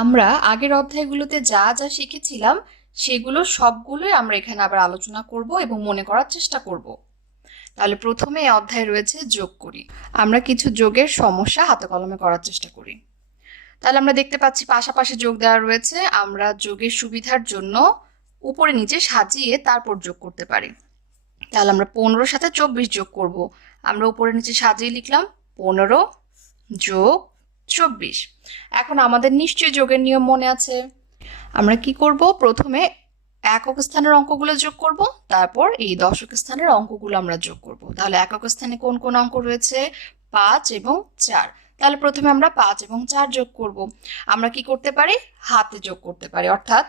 আমরা আগের অধ্যায়গুলোতে যা যা শিখেছিলাম সেগুলো সবগুলোই আমরা এখানে আবার আলোচনা করব এবং মনে করার চেষ্টা করব। তাহলে প্রথমে এই অধ্যায়ে রয়েছে যোগ করি। আমরা কিছু যোগের সমস্যা হাতে কলমে করার চেষ্টা করি। তাহলে আমরা দেখতে পাচ্ছি পাশাপাশি যোগ দেওয়া রয়েছে। আমরা যোগের সুবিধার জন্য উপরে নিচে সাজিয়ে তারপর যোগ করতে পারি। তাহলে আমরা 15 সাথে 24 যোগ করব। আমরা উপরে নিচে সাজিয়ে লিখলাম 15 যোগ 24। এখন আমাদের নিশ্চয়ই যোগের নিয়ম মনে আছে। আমরা কি করব, প্রথমে একক স্থানের অঙ্কগুলো যোগ করব, তারপর এই দশক স্থানের অঙ্কগুলো আমরা যোগ করব। তাহলে একক স্থানে কোন কোন অঙ্ক রয়েছে? 5 এবং 4। তাহলে প্রথমে আমরা 5 এবং 4 যোগ করব। আমরা কি করতে পারি? হাতে যোগ করতে পারি, অর্থাৎ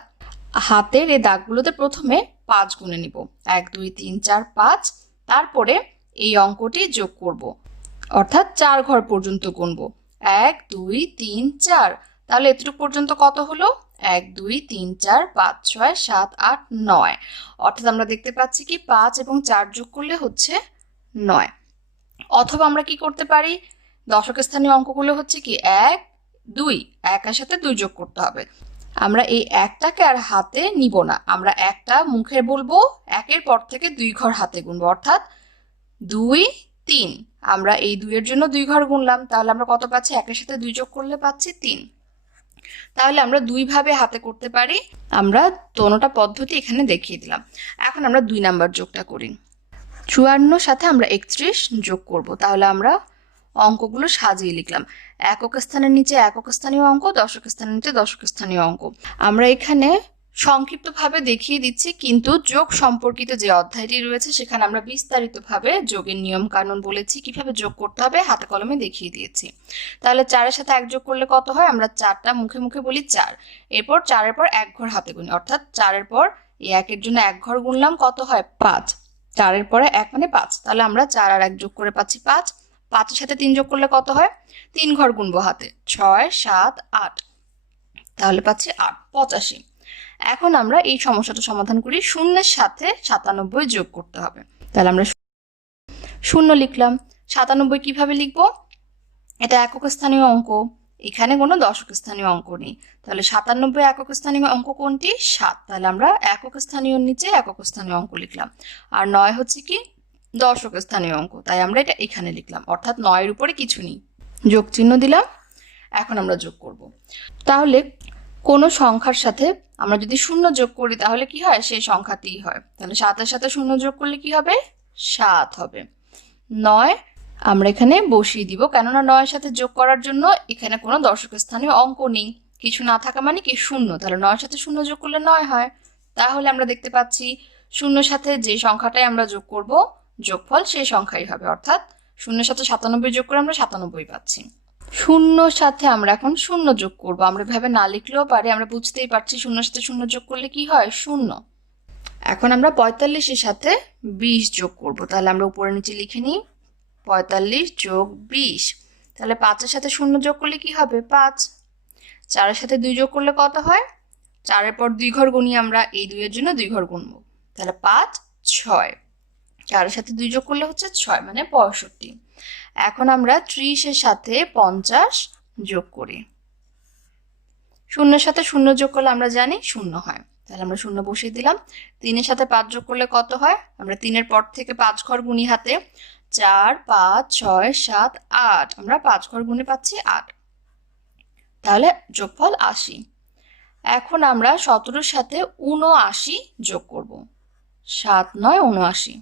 হাতের এই দাগগুলোতে প্রথমে 5 গুণে নিব। 1 2 3 4 5। তারপরে এই অঙ্কটি যোগ করব, অর্থাৎ 4 ঘর পর্যন্ত গুনব। 1 2 3 4। তাহলে এতটুকু পর্যন্ত কত হলো? 1 2 3 4 5 6 7 8 9। অর্থাৎ আমরা দেখতে পাচ্ছি কি 5 এবং 4 যোগ করলে হচ্ছে 9। অথবা আমরা কি করতে পারি, দশক স্থানীয় অঙ্কগুলো হচ্ছে কি 1 2, একের সাথে 2 যোগ করতে হবে। আমরা এই একটাকে আর হাতে নিব না, আমরা একটা মুখে বলবো, একের পর থেকে 2 ঘর হাতে গুনবো, অর্থাৎ 2 3। আমরা এই 2 এর জন্য 2 ঘর গুনলাম, তাহলে আমরা কত পাচ্ছি? একের সাথে 2 যোগ করলে পাচ্ছি 3। তাহলে আমরা দুই ভাবে হাতে করতে পারি। আমরা দোনোটা পদ্ধতি এখানে দেখিয়ে দিলাম। এখন আমরা 2 নাম্বার যোগটা করি। 54 সাথে আমরা 31 যোগ করব। তাহলে আমরা অঙ্কগুলো সাজিয়ে লিখলাম। একক স্থানের নিচে একক স্থানীয় অঙ্ক, দশক স্থানের নিচে দশক স্থানীয় অঙ্ক। আমরা এখানে সংক্ষিপ্তভাবে দেখিয়ে দিচ্ছি, কিন্তু যোগ সম্পর্কিত যে অধ্যায়টি রয়েছে সেখানে আমরা বিস্তারিতভাবে যোগের নিয়ম কানুন বলেছি, কিভাবে যোগ করতে হবে হাতে কলমে দেখিয়ে দিয়েছি। তাহলে 4-এর সাথে 1 যোগ করলে কত হয়? আমরা 4টা মুখে মুখে বলি 4। এরপর 4-এর পর 1 ঘর হাতে গুনি, অর্থাৎ 4-এর পর এই 1-এর জন্য 1 ঘর গুনলাম, কত হয়? 5। 4-এর পরে 1 মানে 5। তাহলে আমরা 4 আর 1 যোগ করে পাচ্ছি 5। 5-এর সাথে 3 যোগ করলে কত হয়? 3 ঘর গুনবো হাতে, 6 7 8। তাহলে পাচ্ছি 8 85। এখন আমরা এই সমস্যাটা সমাধান করি। শূন্যের সাথে 97 যোগ করতে হবে। তাহলে আমরা শূন্য লিখলাম। 97 কিভাবে লিখবো? এটা একক স্থানীয় অঙ্ক, এখানে কোনো দশক স্থানীয় অঙ্ক নেই। তাহলে 97 একক স্থানীয় অঙ্ক কোনটি? 7। তাহলে আমরা একক স্থানীয় নিচে একক স্থানীয় অঙ্ক লিখলাম। আর 9 হচ্ছে কি দশক স্থানীয় অঙ্ক, তাই আমরা এটা এখানে লিখলাম, অর্থাৎ 9-এর উপরে কিছু নেই, যোগ চিহ্ন দিলাম। এখন আমরা যোগ করব। তাহলে কোনো সংখ্যার সাথে আমরা যদি 0 যোগ করি তাহলে কি হয়? সেই সংখ্যাটিই হয়। তাহলে 7-এর সাথে 0 যোগ করলে কি হবে? 7 হবে। 9 আমরা এখানে বসিয়ে দিব, কেননা 9-এর সাথে যোগ করার জন্য এখানে কোনো দশক স্থানীয় অঙ্ক নেই, কিছু না থাকা মানে কি 0। তাহলে 9-এর সাথে 0 যোগ করলে 9 হয়। তাহলে আমরা দেখতে পাচ্ছি 0-এর সাথে যে সংখ্যাটাই আমরা যোগ করব যোগফল সেই সংখ্যাই হবে, অর্থাৎ 0-এর সাথে 97 যোগ করে আমরা 97 পাচ্ছি। 0-র সাথে আমরা এখন 0 যোগ করব। আমরা এভাবে না লিখলেও পারি, আমরা বুঝতেই পারছি 0-এর সাথে 0 যোগ করলে কি হয়? 0। এখন আমরা 45-এর সাথে 20 যোগ করব। তাহলে আমরা উপরে নিচে লিখে নিই 45 যোগ 20। তাহলে 5-এর সাথে 0 যোগ করলে কি হবে? 5। 4-এর সাথে 2 যোগ করলে কত হয়? 4-এর পর 2 ঘর গুনি, আমরা এই 2-এর জন্য 2 ঘর গুনবো। তাহলে 5 6। 4-এর সাথে 2 যোগ করলে হচ্ছে 6 মানে 65। এখন আমরা 30-এর সাথে 50 যোগ করি। 0-এর সাথে 0 যোগ করলে আমরা জানি 0 হয়, তাহলে আমরা 0 বসিয়ে দিলাম। 3-এর সাথে 5 যোগ করলে কত হয়? আমরা 3-এর পর থেকে 5 ঘর গুনি হাতে, 4 5 6 7 8। আমরা 5 ঘর গুনে পাচ্ছি 8। তাহলে যোগফল 80। এখন আমরা 17-এর সাথে 79 যোগ করব। 7 9 79।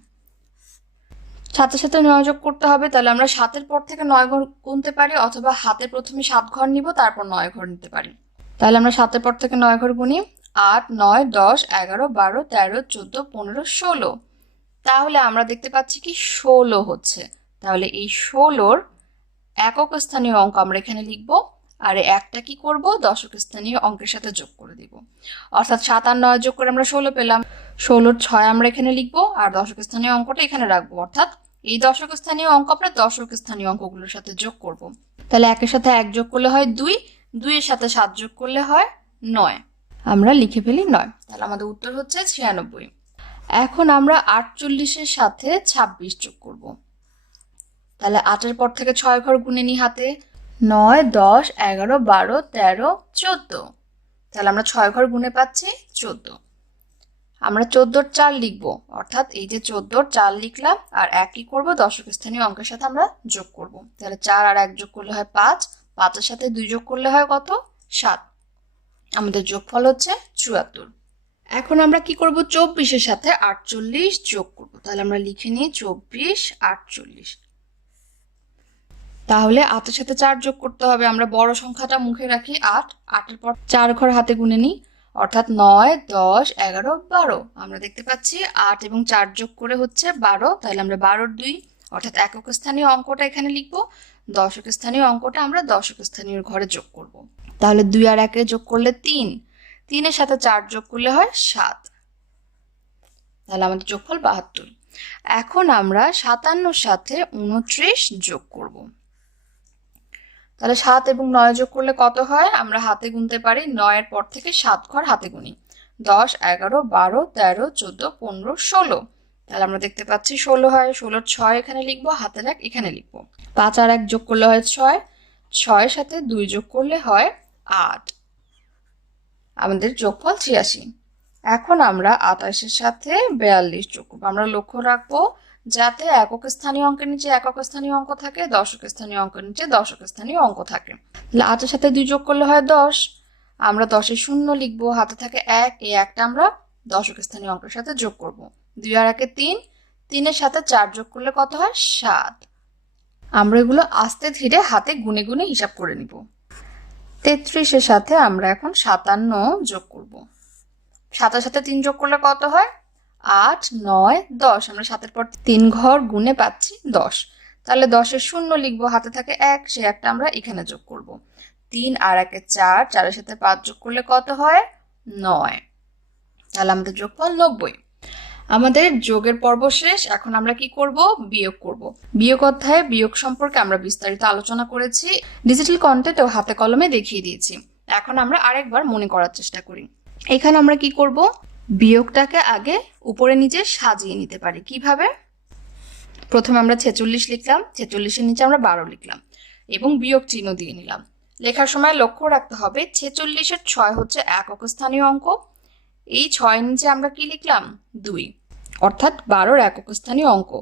7-এর সাথে 9 যোগ করতে হবে, তাহলে আমরা 7-এর পর থেকে 9 ঘর গুনতে পারি, অথবা হাতে প্রথমে 7 ঘর নিব তারপর 9 ঘর নিতে পারি। তাহলে আমরা 7-এর পর থেকে 9 ঘর গুনি, 8 9 10 11 12 13 14 15 16। তাহলে আমরা দেখতে পাচ্ছি কি 16 হচ্ছে। তাহলে এই 16-র একক স্থানীয় অঙ্ক আমরা এখানে লিখব, আর একটা কি করব? দশক স্থানীয় অঙ্কের সাথে যোগ করে দিব, অর্থাৎ 7 আর 9 যোগ করে আমরা 16 পেলাম। 16-র 6 আমরা এখানে লিখবো আর দশক স্থানীয় অঙ্কটা এখানে রাখবো, অর্থাৎ এই দশক স্থানীয় অঙ্ক আমরা দশক স্থানীয় অঙ্কগুলোর সাথে যোগ করব। তাহলে 1-এর সাথে 1 যোগ করলে হয় 2, 2-এর সাথে 7 যোগ করলে হয় 9। আমরা লিখে ফেলি 9। তাহলে আমাদের উত্তর হচ্ছে 96। এখন আমরা 48-এর সাথে 26 যোগ করব। তাহলে 8-এর পর থেকে 6 ঘর গুনে নিই হাতে, 9, 10, 11, 12, 13, 14। তাহলে আমরা 6 ঘর গুনে পাচ্ছি 14। আমরা 14-র 4 লিখবো, অর্থাৎ এই যে 14-র 4 লিখলাম আর 1 কি করবো, দশক স্থানীয় অঙ্কের সাথে আমরা যোগ করব। তাহলে 4 আর 1 যোগ করলে হয় 5, 5-এর সাথে 2 যোগ করলে হয় কত, 7। আমাদের যোগফল হচ্ছে 74। এখন আমরা কি করব, 24-এর সাথে 48 যোগ করব। তাহলে আমরা লিখে নিই 24, 48। তাহলে 8-এর সাথে 4 যোগ করতে হবে। আমরা বড় সংখ্যাটা মুখে রাখি 8, 8-এর পর 4 ঘর হাতে গুনে নিই, অর্থাৎ 9, 10, 11, 12। আমরা দেখতে পাচ্ছি 8 এবং 4 যোগ করে হচ্ছে 12। তাহলে আমরা 12-র 2, অর্থাৎ একক স্থানীয় অঙ্কটা এখানে লিখবো, দশক স্থানীয় অঙ্কটা আমরা দশক স্থানীয় ঘরে যোগ করব। তাহলে 2 আর 1 যোগ করলে 3, 3-এর সাথে 4 যোগ করলে হয় 7। তাহলে আমাদের যোগফল 72। এখন আমরা 57-র সাথে 29 যোগ করব। তাহলে 7 এবং 9 যোগ করলে কত হয়, আমরা হাতে গুনতে পারি। 9-এর পর থেকে 7 ঘর হাতে গুনি, 10, 11, 12, 13, 14, 15, 16। তাহলে আমরা দেখতে পাচ্ছি 16 হয়। 16-র 6 এখানে লিখবো, হাতের 1 এখানে লিখবো। 5 আর 1 যোগ করলে হয় 6, 6-এর সাথে 2 যোগ করলে হয় 8। আমাদের যোগফল 86। এখন আমরা 28-এর সাথে 42 যোগ করবো। আমরা লক্ষ্য রাখবো যাতে একক স্থানীয় অঙ্কের নিচে একক স্থানীয় অঙ্ক থাকে, দশক স্থানীয় অঙ্কের নিচে দশক স্থানীয় অঙ্ক থাকে। তাহলে 8-এর সাথে 2 যোগ করলে হয় 10। আমরা 10-এর 0 লিখবো, হাতে থাকে 1, এই 1টা আমরা দশক স্থানীয় অঙ্কের সাথে যোগ করব। 2 আর 1 3, 3-এর সাথে 4 যোগ করলে কত হয়, 7। আমরা এগুলো আস্তে ধীরে হাতে গুনে গুনে হিসাব করে নিব। 33-এর সাথে আমরা এখন 57 যোগ করব। 7-এর সাথে 3 যোগ করলে কত হয়, 8, 9, 10। আমরা 7-এর পর 3 ঘর গুনে পাচ্ছি 10। তাহলে 10-এর 0 লিখবো, হাতে থাকে 1, সে একটা আমরা এখানে যোগ করব। 3 আর 1 4, 4-এর সাথে 5 যোগ করলে কত হয়, 9। তাহলে আমাদের যোগফল 90। আমাদের যোগের পর্ব শেষ। এখন আমরা কি করব, বিয়োগ করব। বিয়োগ অধ্যায়ে বিয়োগ সম্পর্কে আমরা বিস্তারিত আলোচনা করেছি, ডিজিটাল কন্টেন্ট ও হাতে কলমে দেখিয়ে দিয়েছি। এখন আমরা আরেকবার মনে করার চেষ্টা করি। এখানে আমরা কি করব, বিয়োগটাকে আগে উপরে নিচে সাজিয়ে নিতে পারি। কিভাবে, প্রথমে আমরা 46 লিখলাম, 46-এর নিচে আমরা 12 লিখলাম এবং বিয়োগ চিহ্ন দিয়ে নিলাম। লেখার সময় লক্ষ্য রাখতে হবে 46-এর 6 হচ্ছে একক স্থানীয় অঙ্ক, এই 6-এর নিচে আমরা কি লিখলাম, 2, অর্থাৎ 12-র একক স্থানীয় অঙ্ক।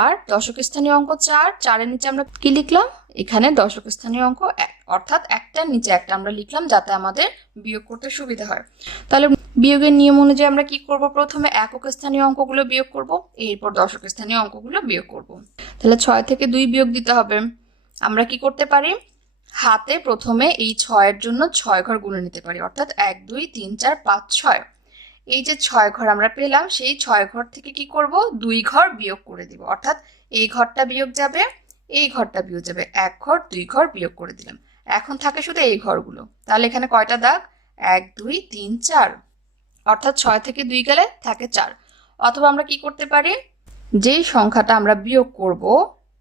আর দশক স্থানীয় অঙ্ক 4, 4-এর নিচে আমরা কি লিখলাম, এখানে দশক স্থানীয় অঙ্ক 1, অর্থাৎ একটার নিচে একটা আমরা লিখলাম যাতে আমাদের বিয়োগ করতে সুবিধা হয়। তাহলে বিয়োগের নিয়ম অনুযায়ী আমরা কি করব, প্রথমে একক স্থানীয় অঙ্কগুলো বিয়োগ করব, এরপর দশক স্থানীয় অঙ্কগুলো বিয়োগ করব। তাহলে 6 থেকে 2 বিয়োগ দিতে হবে। আমরা কি করতে পারি, হাতে প্রথমে এই 6-এর জন্য 6 ঘর গুনে নিতে পারি, অর্থাৎ 1, 2, 3, 4, 5, 6। এই যে 6 ঘর আমরা পেলাম, সেই 6 ঘর থেকে কি করব, 2 ঘর বিয়োগ করে দিব, অর্থাৎ এই ঘরটা বিয়োগ যাবে, এই ঘরটা বিয়োগ যাবে, 1 ঘর 2 ঘর বিয়োগ করে দিলাম। এখন থাকে শুধু এই ঘরগুলো। তাহলে এখানে কয়টা দাগ, 1, 2, 3, 4, অর্থাৎ 6 থেকে 2 গেলে থাকে 4। অথবা আমরা কি করতে পারি, যেই সংখ্যাটা আমরা বিয়োগ করব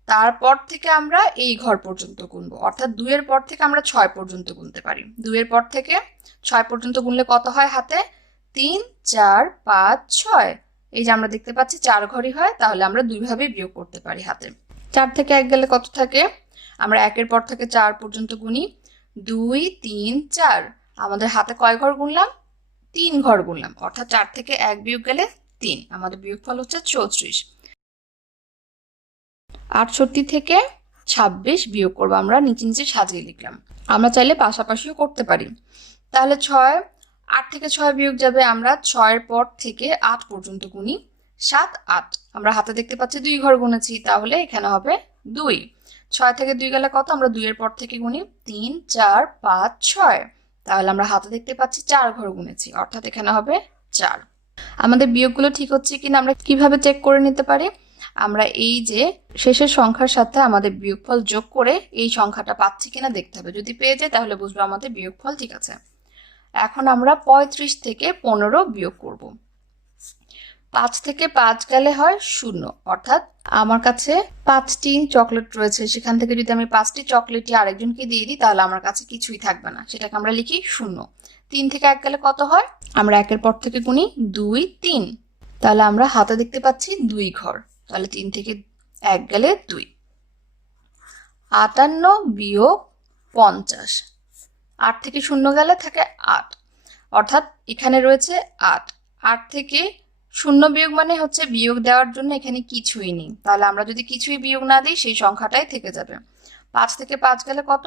তারপর থেকে আমরা এই ঘর পর্যন্ত গুনবো, অর্থাৎ 2 এর পর থেকে আমরা 6 পর্যন্ত গুনতে পারি। 2 এর পর থেকে 6 পর্যন্ত গুনলে কত হয়, হাতে 3, 4, 5, 6। এই যে আমরা দেখতে পাচ্ছি 4 ঘরই হয়, তাহলে আমরা 2 ভাবে বিয়োগ করতে পারি হাতে। 4 থেকে 1 গেলে কত থাকে, আমরা 1-এর পর থেকে 4 পর্যন্ত গুনি, 2, 3, 4। আমাদের হাতে কয় ঘর গুনলাম, 3 ঘর গুনলাম, অর্থাৎ 4 থেকে 1 বিয়োগ গেলে 3। আমাদের বিয়োগফল হচ্ছে 34। 68 থেকে 26 বিয়োগ করবো, আমরা নিচে নিচে সাজিয়ে লিখলাম। আমরা চাইলে পাশাপাশিও করতে পারি। তাহলে 8 থেকে 6 বিয়োগ যাবে, আমরা 6-এর পর থেকে 8 পর্যন্ত গুনি, 7, 8। আমরা হাতে দেখতে পাচ্ছি 2 ঘর গুনেছি, তাহলে এখানে হবে 2। 6 থেকে 2 গেলে কত, আমরা 2-এর পর থেকে গুনি, 3, 4, 5, 6। তাহলে আমরা হাতে দেখতে পাচ্ছি 4 ঘর গুনেছি, অর্থাৎ এখানে হবে 4। আমাদের বিয়োগগুলো ঠিক হচ্ছে কিনা আমরা কিভাবে চেক করে নিতে পারি, আমরা এই যে শেষের সংখ্যার সাথে আমাদের বিয়োগফল যোগ করে এই সংখ্যাটা পাচ্ছি কিনা দেখতে হবে। যদি পেয়ে যায় তাহলে বুঝবো আমাদের বিয়োগফল ঠিক আছে। এখন আমরা 35 থেকে 15 বিয়োগ করব। 5 থেকে 5 গেলে হয় 0, অর্থাৎ আমার কাছে 5টি চকলেট রয়েছে, সেখান থেকে যদি আমি 5টি চকলেটই আরেকজনকে দিয়ে দিই তাহলে আমার কাছে কিছুই থাকবে না, সেটাকে আমরা লিখি 0। 3 থেকে 1 গেলে কত হয়, আমরা 1-এর পর থেকে গুনি, 2, 3। তাহলে আমরা হাতে দেখতে পাচ্ছি 2 ঘর, তাহলে 3 থেকে 1 গেলে 2। 58 বিয়োগ 50। 8 থেকে 0 গেলে থাকে 8, অর্থাৎ এখানে রয়েছে 8। 8 থেকে 0 বিয়োগ মানে হচ্ছে বিয়োগ দেওয়ার জন্য এখানে কিছুই নেই, তাহলে আমরা যদি কিছুই বিয়োগ না দিই সেই সংখ্যাটাই থেকে যাবে। 5 থেকে 5 গেলে কত?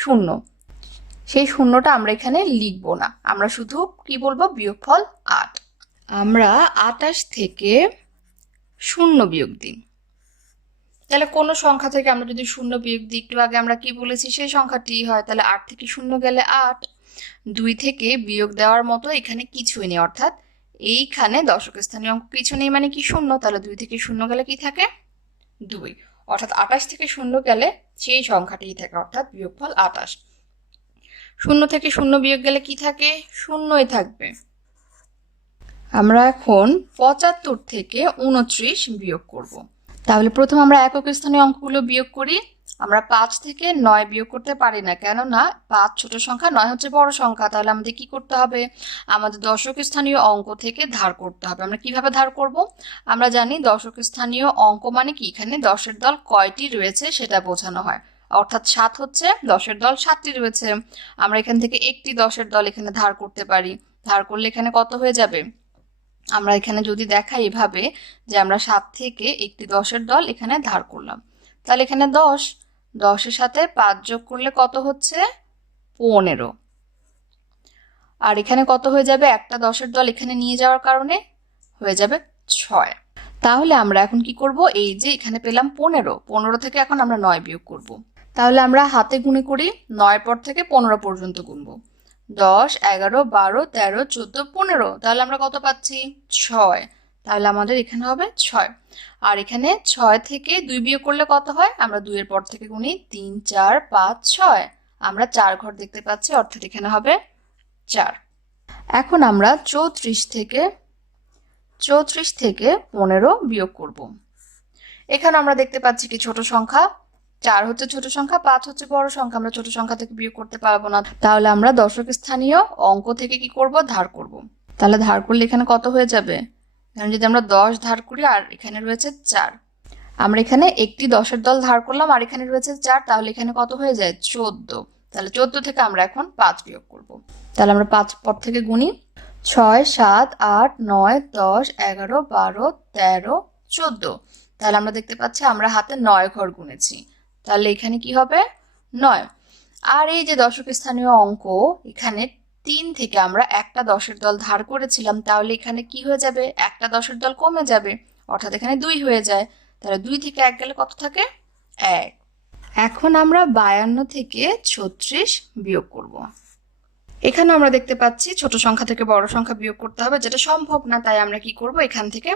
0। সেই শূন্যটা আমরা এখানে লিখবো না, আমরা শুধু কি বলবো? বিয়োগফল 8। আমরা 28 থেকে 0 বিয়োগ দিই, তাহলে কোনো সংখ্যা থেকে আমরা যদি 0 বিয়োগ দিই, একটু আগে আমরা কি বলেছি সেই সংখ্যাটি হয়, তাহলে 8 থেকে 0 গেলে 8। 2 থেকে বিয়োগ দেওয়ার মতো এখানে কিছুই নেই, অর্থাৎ এইখানে দশক স্থানীয় অঙ্ক কিছু নেই মানে কি 0, তাহলে 2 থেকে 0 গেলে কি থাকে? 2, অর্থাৎ 28 থেকে 0 গেলে সেই সংখ্যাটি থাকে, অর্থাৎ বিয়োগফল 28। 0 থেকে 0 বিয়োগ গেলে কি থাকে? 0ই থাকবে। আমরা এখন 75 থেকে 29 বিয়োগ করব। তাহলে প্রথম আমরা একক স্থানীয় অঙ্কগুলো বিয়োগ করি। আমরা 5 থেকে 9 বিয়োগ করতে পারি না, কেননা 5 ছোট সংখ্যা, 9 হচ্ছে বড় সংখ্যা। তাহলে আমাদের কি করতে হবে? আমাদের দশক স্থানীয় অঙ্ক থেকে ধার করতে হবে। আমরা কিভাবে ধার করব? আমরা জানি দশক স্থানীয় অঙ্ক মানে কি, এখানে 10-এর দল কয়টি রয়েছে সেটা বোঝানো হয়, অর্থাৎ 7 হচ্ছে 10-এর দল 7টি রয়েছে। আমরা এখান থেকে একটি 10-এর দল এখানে ধার করতে পারি। ধার করলে এখানে কত হয়ে যাবে? আমরা এখানে যদি দেখাই এভাবে যে আমরা 7 থেকে একটি 10-এর দল এখানে ধার করলাম, তাহলে এখানে 10, 10-এর সাথে 5 যোগ করলে কত হচ্ছে? 15। আর এখানে কত হয়ে যাবে? একটা 10-এর দল এখানে নিয়ে যাওয়ার কারণে হয়ে যাবে 6। তাহলে আমরা এখন কি করব? এই যে এখানে পেলাম 15, 15 থেকে এখন আমরা 9 বিয়োগ করব। তাহলে আমরা হাতে গুণে করি, 9 পর থেকে 15 পর্যন্ত গুনবো। 10, 11, 12, 13, 14, 15, তাহলে আমরা কত পাচ্ছি? 6। তাহলে আমাদের এখানে হবে 6। আর এখানে 6 থেকে 2 বিয়োগ করলে কত হয়? আমরা 2 এর পর থেকে গুনি, 3, 4, 5, 6, আমরা 4 ঘর দেখতে পাচ্ছি, অর্থাৎ এখানে হবে 4। এখন আমরা 34 থেকে 15 বিয়োগ করব। এখানে আমরা দেখতে পাচ্ছি কি ছোট সংখ্যা, 4 হচ্ছে ছোট সংখ্যা, 5 হচ্ছে বড় সংখ্যা, আমরা ছোট সংখ্যা থেকে বিয়োগ করতে পারবো না, তাহলে আমরা দশক স্থানীয় অঙ্ক থেকে কি করব? ধার করব। তাহলে ধার করলে এখানে কত হয়ে যাবে? এখানে যদি আমরা 10 ধার করি আর এখানে রয়েছে 4, আমরা এখানে একটি 10-এর দল ধার করলাম আর এখানে রয়েছে 4, তাহলে এখানে কত হয়ে যায়? 14। তাহলে 14 থেকে আমরা এখন 5 বিয়োগ করব। তাহলে আমরা 5 পর থেকে গুনি, 6, 7, 8, 9, 10, 11, 12, 13, 14, তাহলে আমরা দেখতে পাচ্ছি আমরা হাতে 9 ঘর গুনেছি, তাহলে এখানে কি হবে? 9। আর এই যে দশক স্থানীয় অঙ্ক, এখানে 3 থেকে আমরা একটা 10-এর দল ধার করেছিলাম, তাহলে এখানে কি হয়ে যাবে? একটা 10-এর দল কমে যাবে, অর্থাৎ এখানে 2 হয়ে যায়। তাহলে 2 থেকে 1 গেলে কত থাকে? 1। এখন আমরা 52 থেকে 36 বিয়োগ করব। এখানে আমরা দেখতে পাচ্ছি ছোট সংখ্যা থেকে বড় সংখ্যা বিয়োগ করতে হবে, যেটা সম্ভব না, তাই আমরা কি করব? এখান থেকে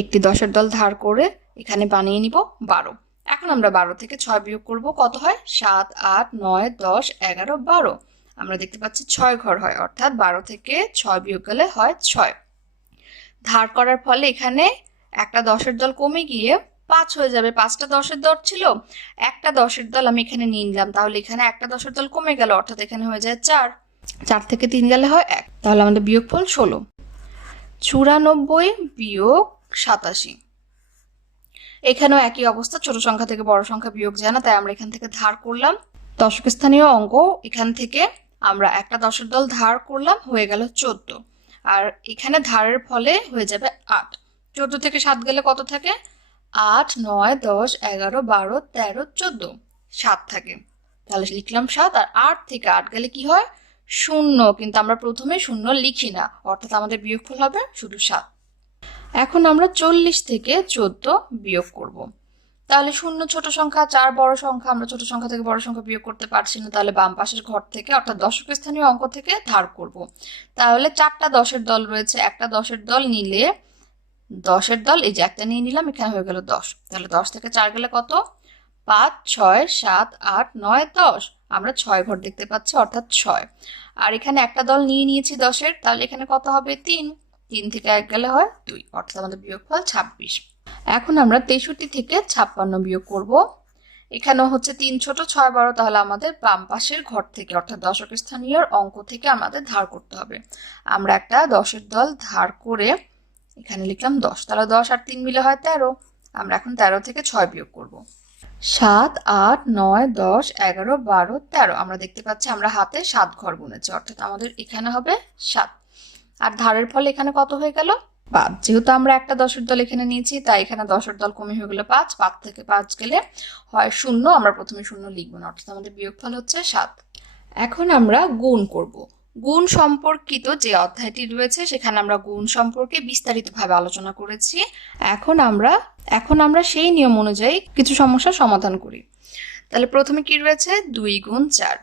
একটি 10-এর দল ধার করে এখানে বানিয়ে নিব 12। এখন আমরা 12 থেকে 6 বিয়োগ করব, কত হয়? 7, 8, 9, 10, 11, 12, আমরা দেখতে পাচ্ছি 6 ঘর হয়, অর্থাৎ 12 থেকে 6 বিয়োগ গেলে হয় 6। ধার করার ফলে এখানে একটা 10-এর দল কমে গিয়ে 5 হয়ে যাবে। 5টা 10-এর দল ছিল, একটা 10-এর দল আমি এখানে নিয়ে নিলাম, তাহলে এখানে একটা 10-এর দল কমে গেল, অর্থাৎ এখানে হয়ে যায় 4। 4 থেকে 3 গেলে হয় 1, তাহলে আমাদের বিয়োগফল 16। 94 বিয়োগ 87, এখানেও একই অবস্থা, ছোট সংখ্যা থেকে বড় সংখ্যা বিয়োগ যায় না, তাই আমরা এখান থেকে ধার করলাম দশক স্থানীয় অঙ্ক, এখান থেকে আমরা একটা 10-এর দল ধার করলাম, হয়ে গেল 14। আর এখানে ধারের ফলে হয়ে যাবে 8। 14 থেকে 7 গেলে কত থাকে? 8, 9, 10, 11, 12, 13, 14, 7 থাকে, তাহলে লিখলাম 7। আর 8 থেকে 8 গেলে কি হয়? 0, কিন্তু আমরা প্রথমে 0 লিখি না, অর্থাৎ আমাদের বিয়োগফল হবে শুধু 7। এখন আমরা 40 থেকে 14 বিয়োগ করব। তাহলে 0 ছোট সংখ্যা, 4 বড় সংখ্যা, আমরা ছোট সংখ্যা থেকে বড় সংখ্যা বিয়োগ করতে পারছি না, তাহলে বাম পাশের ঘর থেকে অর্থাৎ দশক স্থানীয় অঙ্ক থেকে ধার করব। তাহলে 4টা 10-এর দল রয়েছে, একটা 10-এর দল নিলে 10-এর দল এই যে একটা নিয়ে নিলাম, এখানে হয়ে গেল 10। তাহলে 10 থেকে 4 গেলে কত? 5, 6, 7, 8, 9, 10, আমরা 6 ঘর দেখতে পাচ্ছি, অর্থাৎ 6। আর এখানে একটা দল নিয়ে নিয়েছি 10-এর, তাহলে এখানে কত হবে? 3। 3 থেকে 1 গেলে হয় 2, অর্থাৎ আমাদের বিয়োগফল 26। এখন আমরা 63 থেকে 56 বিয়োগ করব। এখানেও হচ্ছে 3 ছোট 6 বড়, তাহলে আমাদের বাম পাশের ঘর থেকে অর্থাৎ দশক স্থানীয় অঙ্ক থেকে আমাদের ধার করতে হবে। আমরা একটা 10-এর দল ধার করে এখানে লিখলাম 10, তাহলে 10 আর 3 মিলে হয় 13। আমরা এখন 13 থেকে 6 বিয়োগ করব। 7, 8, 9, 10, 11, 12, 13। আমরা দেখতে পাচ্ছি আমরা হাতে 7 ঘর গুনেছি, অর্থাৎ আমাদের এখানে হবে 7। আর ধারের ফলে এখানে কত হয়ে গেল? 5। যেহেতু আমরা একটা 10-এর দল এখানে নিয়েছি, তাই এখানে 10-এর দল কমে হয়ে গেল 5। 5 থেকে 5 গেলে হয় 0, আমরা প্রথমে 0 লিখব না, অর্থাৎ আমাদের বিয়োগফল হচ্ছে 7। এখন আমরা গুণ করব। গুণ সম্পর্কিত যে অধ্যায়টি রয়েছে সেখানে আমরা গুণ সম্পর্কে বিস্তারিতভাবে আলোচনা করেছি। এখন আমরা সেই নিয়ম অনুযায়ী কিছু সমস্যার সমাধান করি। তাহলে প্রথমে কি রয়েছে? 2 গুণ 4।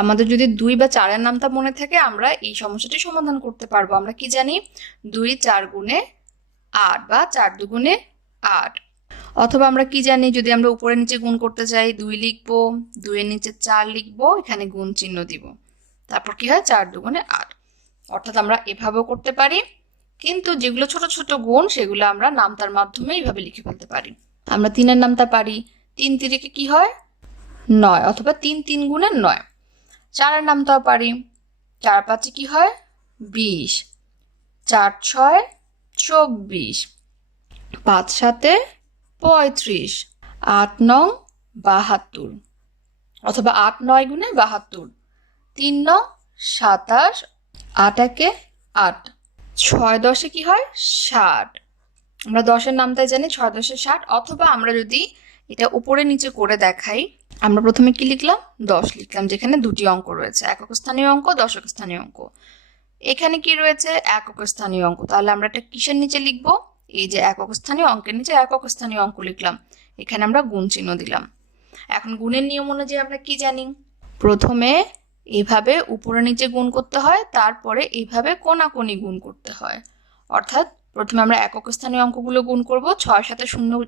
আমাদের যদি 2 বা 4-এর নামটা মনে থাকে, আমরা এই সমস্যাটি সমাধান করতে পারবো। আমরা কি জানি? 2 4 গুণে 8 বা 4 দুগুণে 8। অথবা আমরা কি জানি? যদি আমরা উপরে নিচে গুণ করতে চাই, 2 লিখবো, 2 এর নিচে 4 লিখবো, এখানে গুণ চিহ্ন দিব, তারপর কি হয়? 4 দুগুণে 8। অর্থাৎ আমরা এভাবেও করতে পারি, কিন্তু যেগুলো ছোট ছোট গুণ সেগুলো আমরা নামতার মাধ্যমে এইভাবে লিখে ফেলতে পারি। আমরা 3-এর নামতা পারি, 3 তিরিকে কি হয়? 9, অথবা 3 3 গুণে 9। 4-এর নামতাও পারি, 4 5 কি হয়? 20, 4 6 24, 5 7 35, 8 9 72, অথবা 8 9 গুণে 72, 3 9 27, 8 1 8, 6 10 কি হয়? 60। আমরা 10-এর নামটাই জানি, 6 10 60। অথবা আমরা যদি এটা উপরে নিচে করে দেখাই, আমরা প্রথমে কি লিখলাম? 10 লিখলাম, যেখানে দুটি অঙ্ক রয়েছে, একক স্থানীয় অঙ্ক, দশক স্থানীয় অঙ্ক। এখানে কি রয়েছে? একক স্থানীয় অঙ্ক। তাহলে আমরা এটা কিসের নিচে লিখবো? এই যে একক স্থানীয় অঙ্কের নিচে একক স্থানীয় অঙ্ক লিখলাম, এখানে আমরা গুণ চিহ্ন দিলাম। এখন গুণের নিয়ম অনুযায়ী আমরা কি জানি? প্রথমে এইভাবে উপরে নিচে গুণ করতে হয়, তারপরে এইভাবে কোণাকুণি গুণ করতে হয়। অর্থাৎ প্রথমে আমরা একক স্থানীয় অঙ্কগুলো গুণ করব। 6 সাথে 0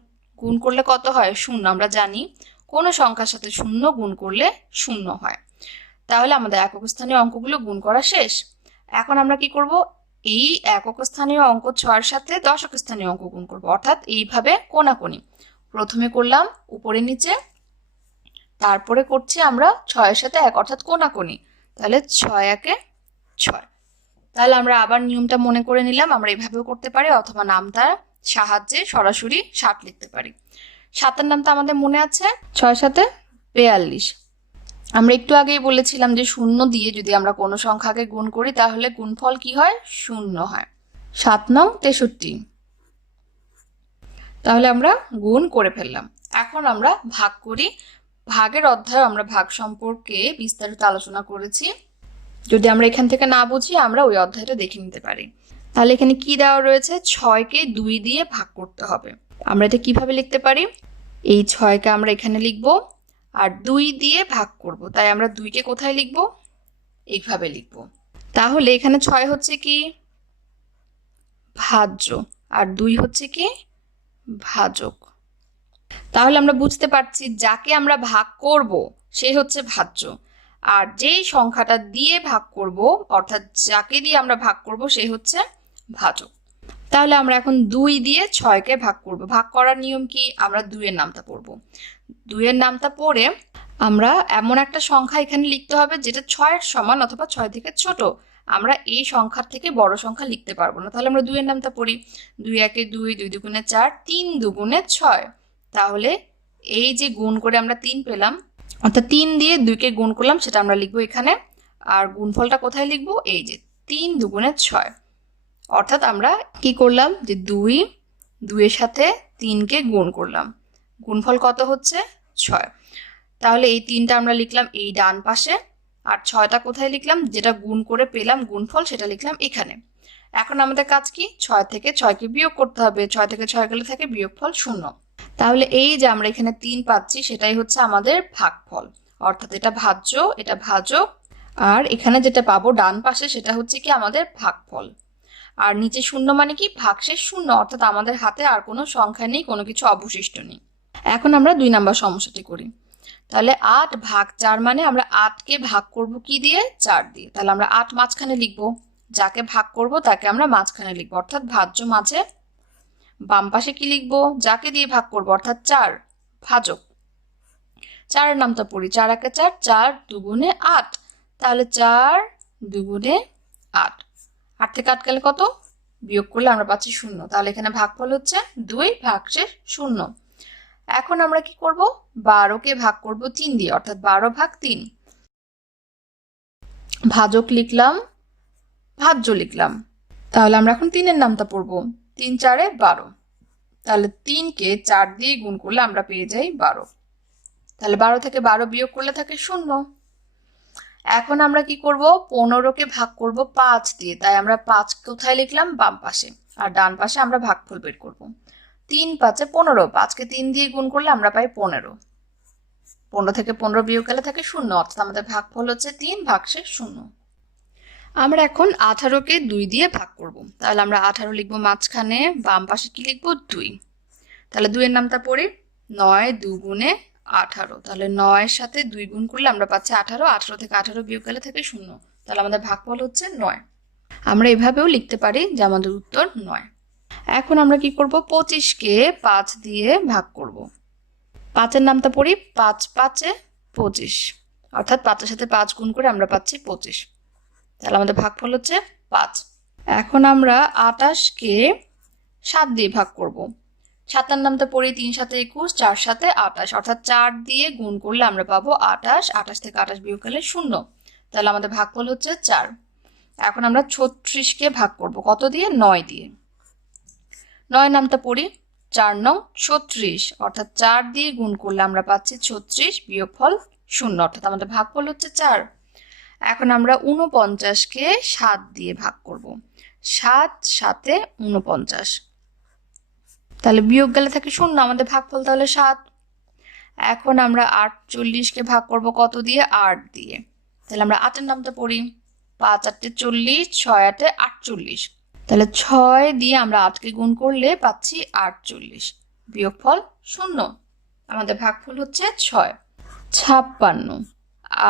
গুণ করলে কত হয়? 0। আমরা জানি কোনো সংখ্যার সাথে 0 গুণ করলে 0 হয়। তাহলে আমাদের একক স্থানীয় অঙ্কগুলো গুণ করা শেষ। এখন আমরা কি করব? এই একক স্থানীয় অঙ্ক 6-এর সাথে দশক স্থানীয় অঙ্ক গুণ করব, অর্থাৎ এইভাবে কোণাকুণি। প্রথমে করলাম উপরে নিচে, তারপরে করছি আমরা 6-এর সাথে 1, অর্থাৎ কোণাকুণি। তাহলে 6 1 6। তাহলে আমরা আবার নিয়মটা মনে করে নিলাম। আমরা এইভাবেও করতে পারি, অথবা নামটার সাহায্যে সরাসরি 7 লিখতে পারি। 7-এর নামটা আমাদের মনে আছে, 6 7 42। আমরা একটু আগেই বলেছিলাম যে 0 দিয়ে যদি আমরা কোনো সংখ্যাকে গুণ করি তাহলে গুণফল কি হয়? 0 হয়। 7 9 63। তাহলে আমরা গুণ করে ফেললাম। এখন আমরা ভাগ করি। ভাগের অধ্যায়ে আমরা ভাগ সম্পর্কে বিস্তারিত আলোচনা করেছি। যদি আমরা এখান থেকে না বুঝি, আমরা ওই অধ্যায়টা দেখে নিতে পারি। তাহলে এখানে কি দেওয়া রয়েছে? 6কে 2 দিয়ে ভাগ করতে হবে। আমরা এটা কিভাবে লিখতে পারি? এই 6কে আমরা এখানে লিখব, আর 2 দিয়ে ভাগ করব, তাই আমরা 2কে কোথায় লিখব? এইভাবে লিখব। তাহলে এখানে 6 হচ্ছে কি? ভাজ্য, আর 2 হচ্ছে কি? ভাজক। তাহলে আমরা বুঝতে পারছি যাকে আমরা ভাগ করব সে হচ্ছে ভাজ্য, আর যেই সংখ্যাটা দিয়ে ভাগ করব, অর্থাৎ যাকে দিয়ে আমরা ভাগ করব সে হচ্ছে ভাজক। তাহলে আমরা এখন 2 দিয়ে 6কে ভাগ করব। ভাগ করার নিয়ম কি? আমরা 2 এর নামটা পড়ব। 2 এর নামটা পড়ে আমরা এমন একটা সংখ্যা এখানে লিখতে হবে যেটা 6-এর সমান অথবা 6 থেকে ছোট। আমরা এই সংখ্যার থেকে বড় সংখ্যা লিখতে পারবো না। তাহলে আমরা 2 এর নামটা পড়ি। 2 1 2, 2 দুগুণে 4, 3 দুগুণে 6। তাহলে এই যে গুণ করে আমরা 3 পেলাম, অর্থাৎ 3 দিয়ে 2কে গুণ করলাম, সেটা আমরা লিখবো এখানে। আর গুণফলটা কোথায় লিখবো? এই যে 3 দুগুণে 6। অর্থাৎ আমরা কি করলাম? যে 2 এর সাথে 3কে গুণ করলাম, গুণফল কত হচ্ছে? 6। তাহলে এই 3টা আমরা লিখলাম এই ডান পাশে, আর 6টা কোথায় লিখলাম? যেটা গুণ করে পেলাম গুণফল, সেটা লিখলাম এখানে। এখন আমাদের কাজ কি? 6 থেকে 6কে বিয়োগ করতে হবে। 6 থেকে 6 গেলে থাকে বিয়োগফল 0। তাহলে এই যে আমরা এখানে 3 পাচ্ছি, সেটাই হচ্ছে আমাদের ভাগফল। অর্থাৎ এটা ভাজ্য, এটা ভাজক, আর এখানে যেটা পাবো ডান পাশে সেটা হচ্ছে কি? আমাদের ভাগফল। আর নিচে 0 মানে কি? ভাগশেষ 0, অর্থাৎ আমাদের হাতে আর কোনো সংখ্যা নেই, কোনো কিছু অবশিষ্ট নেই। এখন আমরা 2 নাম্বার সমস্যাটি করি। তাহলে 8 ভাগ 4 মানে আমরা 8কে ভাগ করব কি দিয়ে? 4 দিয়ে। তাহলে আমরা 8 মাঝখানে লিখব, যাকে ভাগ করব তাকে আমরা মাঝখানে লিখব, অর্থাৎ ভাজ্য মাঝে। বাম পাশে কি লিখব? যাকে দিয়ে ভাগ করব, অর্থাৎ 4, ভাজক। 4-এর নামটা পড়ি। 4 1 4, 4 দুগুণে 8। তাহলে 4 দুগুণে 8। 8 থেকে 8 গেলে কত? বিয়োগ করলে আমরা পাচ্ছি 0। তাহলে এখানে ভাগফল হচ্ছে 2 ভাগশেষ 0। এখন আমরা কি করব, 12কে ভাগ করব 3 দিয়ে, অর্থাৎ 12 ভাগ 3। ভাজক লিখলাম, ভাজ্য লিখলাম। তাহলে আমরা এখন 3-এর নামটা পড়ব। 3 4 12। তাহলে 3কে 4 দিয়ে গুণ করলে আমরা পেয়ে যাই 12। তাহলে 12 থেকে 12 বিয়োগ করলে থাকে 0। এখন আমরা কি করব, 15কে ভাগ করব 5 দিয়ে। তাই আমরা 5 কোথায় লিখলাম, বাম পাশে, আর ডান পাশে আমরা ভাগফল বের করব। 3 5 15, 5কে 3 দিয়ে গুণ করলে আমরা পাই 15। 15 থেকে 15 বিয়োগ গেলে থাকে 0, অর্থাৎ আমাদের ভাগফল হচ্ছে 3 ভাগশেষ 0। আমরা এখন 18কে 2 দিয়ে ভাগ করব। তাহলে আমরা 18 লিখবো মাঝখানে, বাম পাশে কি লিখবো, 2। তাহলে 2 এর নামটা পড়ি, 9 2 গুণে 18। তাহলে 9 এর সাথে 2 গুণ করলে আমরা পাচ্ছি 18। 18 থেকে 18 বিয়োগ গেলে থাকে 0। তাহলে আমাদের ভাগফল হচ্ছে 9। আমরা এভাবেও লিখতে পারি যে আমাদের উত্তর 9। এখন আমরা কি করব, 25কে 5 দিয়ে ভাগ করব। 5-এর নামটা পড়ি, 5 5 25, অর্থাৎ 5-এর সাথে 5 গুণ করে আমরা পাচ্ছি 25। তাহলে আমাদের ভাগফল হচ্ছে 5। এখন আমরা 28কে 7 দিয়ে ভাগ করব। 7-এর নামটা পড়ি, 3 7 21, 4 7 28, অর্থাৎ 4 দিয়ে গুণ করলে আমরা পাবো 28। 28 থেকে 28 বিয়োগ করলে 0। তাহলে আমাদের ভাগফল হচ্ছে 4। এখন আমরা 36কে ভাগ করব, কত দিয়ে, 9 দিয়ে। 9 নামটা পড়ি, 4 9 36, অর্থাৎ 4 দিয়ে গুণ করলে আমরা পাচ্ছি 36, বিয়োগফল 0, অর্থাৎ আমাদের ভাগফল হচ্ছে 4। এখন আমরা 49কে 7 দিয়ে ভাগ করব। 7 7 49, তাহলে বিয়োগ গেলে থাকে 0, আমাদের ভাগফল তাহলে 7। এখন আমরা 48কে ভাগ করব কত দিয়ে, 8 দিয়ে। তাহলে আমরা 8-এর নামটা পড়ি, 5 8 40, 6 8 48, তাহলে 6 দিয়ে আমরা 8কে গুণ করলে পাচ্ছি 48, বিয়োগফল 0, আমাদের ভাগফল হচ্ছে 6। 56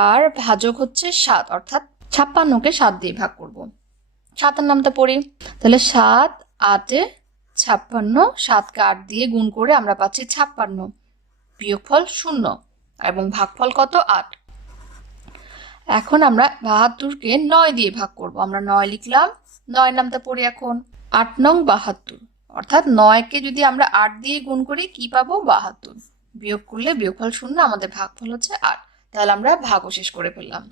আর ভাজক হচ্ছে 7, অর্থাৎ 56কে 7 দিয়ে ভাগ করব। 7-এর নামটা পড়ি, তাহলে 7 8 56, 7কে 8 দিয়ে গুণ করে আমরা পাচ্ছি 56, বিয়োগফল 0, এবং ভাগফল কত, 8। এখন আমরা 72কে 9 দিয়ে ভাগ করব। আমরা 9 লিখলাম, 9-এর নামটা পড়ি এখন, 8 9 72, অর্থাৎ 9কে যদি আমরা 8 দিয়ে গুণ করি কি পাবো, 72, বিয়োগ করলে বিয়োগফল 0, আমাদের ভাগফল হচ্ছে 8। তাহলে আমরা ভাগও শেষ করে ফেললাম।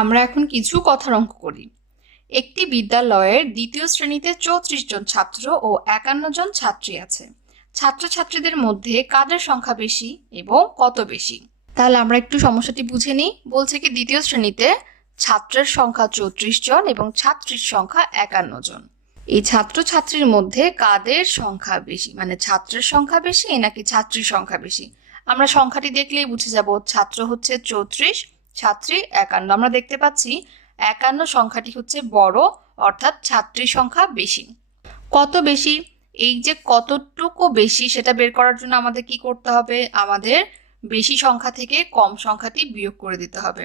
আমরা এখন কিছু কথার অঙ্ক করি। একটি বিদ্যালয়ের দ্বিতীয় শ্রেণীতে 34 জন ছাত্র ও 51 জন ছাত্রী আছে। ছাত্রছাত্রীদের মধ্যে কাদের সংখ্যা বেশি এবং কত বেশি? তাহলে আমরা একটু সমস্যাটি বুঝে নিই। বলছে কি, দ্বিতীয় শ্রেণীতে ছাত্রের সংখ্যা 34 জন এবং ছাত্রীর সংখ্যা 51 জন। এই ছাত্রছাত্রীর মধ্যে কাদের সংখ্যা বেশি, মানে ছাত্রের সংখ্যা বেশি নাকি ছাত্রীর সংখ্যা বেশি? আমরা সংখ্যাটি দেখলেই বুঝে যাব, ছাত্র হচ্ছে 34, ছাত্রী 51। আমরা দেখতে পাচ্ছি 51 সংখ্যাটি হচ্ছে বড়, অর্থাৎ ছাত্রীর সংখ্যা বেশি। কত বেশি, এই যে কতটুকু বেশি সেটা বের করার জন্য আমাদের কি করতে হবে, আমাদের বেশি সংখ্যা থেকে কম সংখ্যাটি বিয়োগ করে দিতে হবে।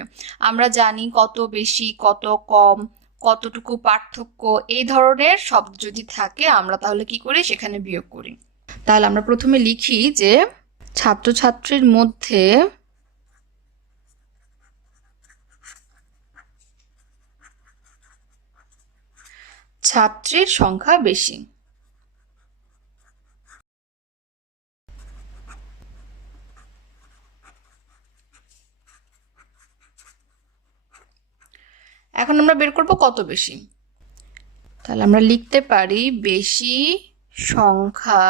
আমরা জানি কত বেশি কত কম, কতটুকু পার্থক্য, এই ধরনের শব্দ যদি থাকে আমরা তাহলে কি করি, সেখানে বিয়োগ করি। তাহলে আমরা প্রথমে লিখি যে ছাত্রছাত্রীর মধ্যে ছাত্রীর সংখ্যা বেশি। এখন আমরা বের করব কত বেশি। তাহলে আমরা লিখতে পারি বেশি সংখ্যা,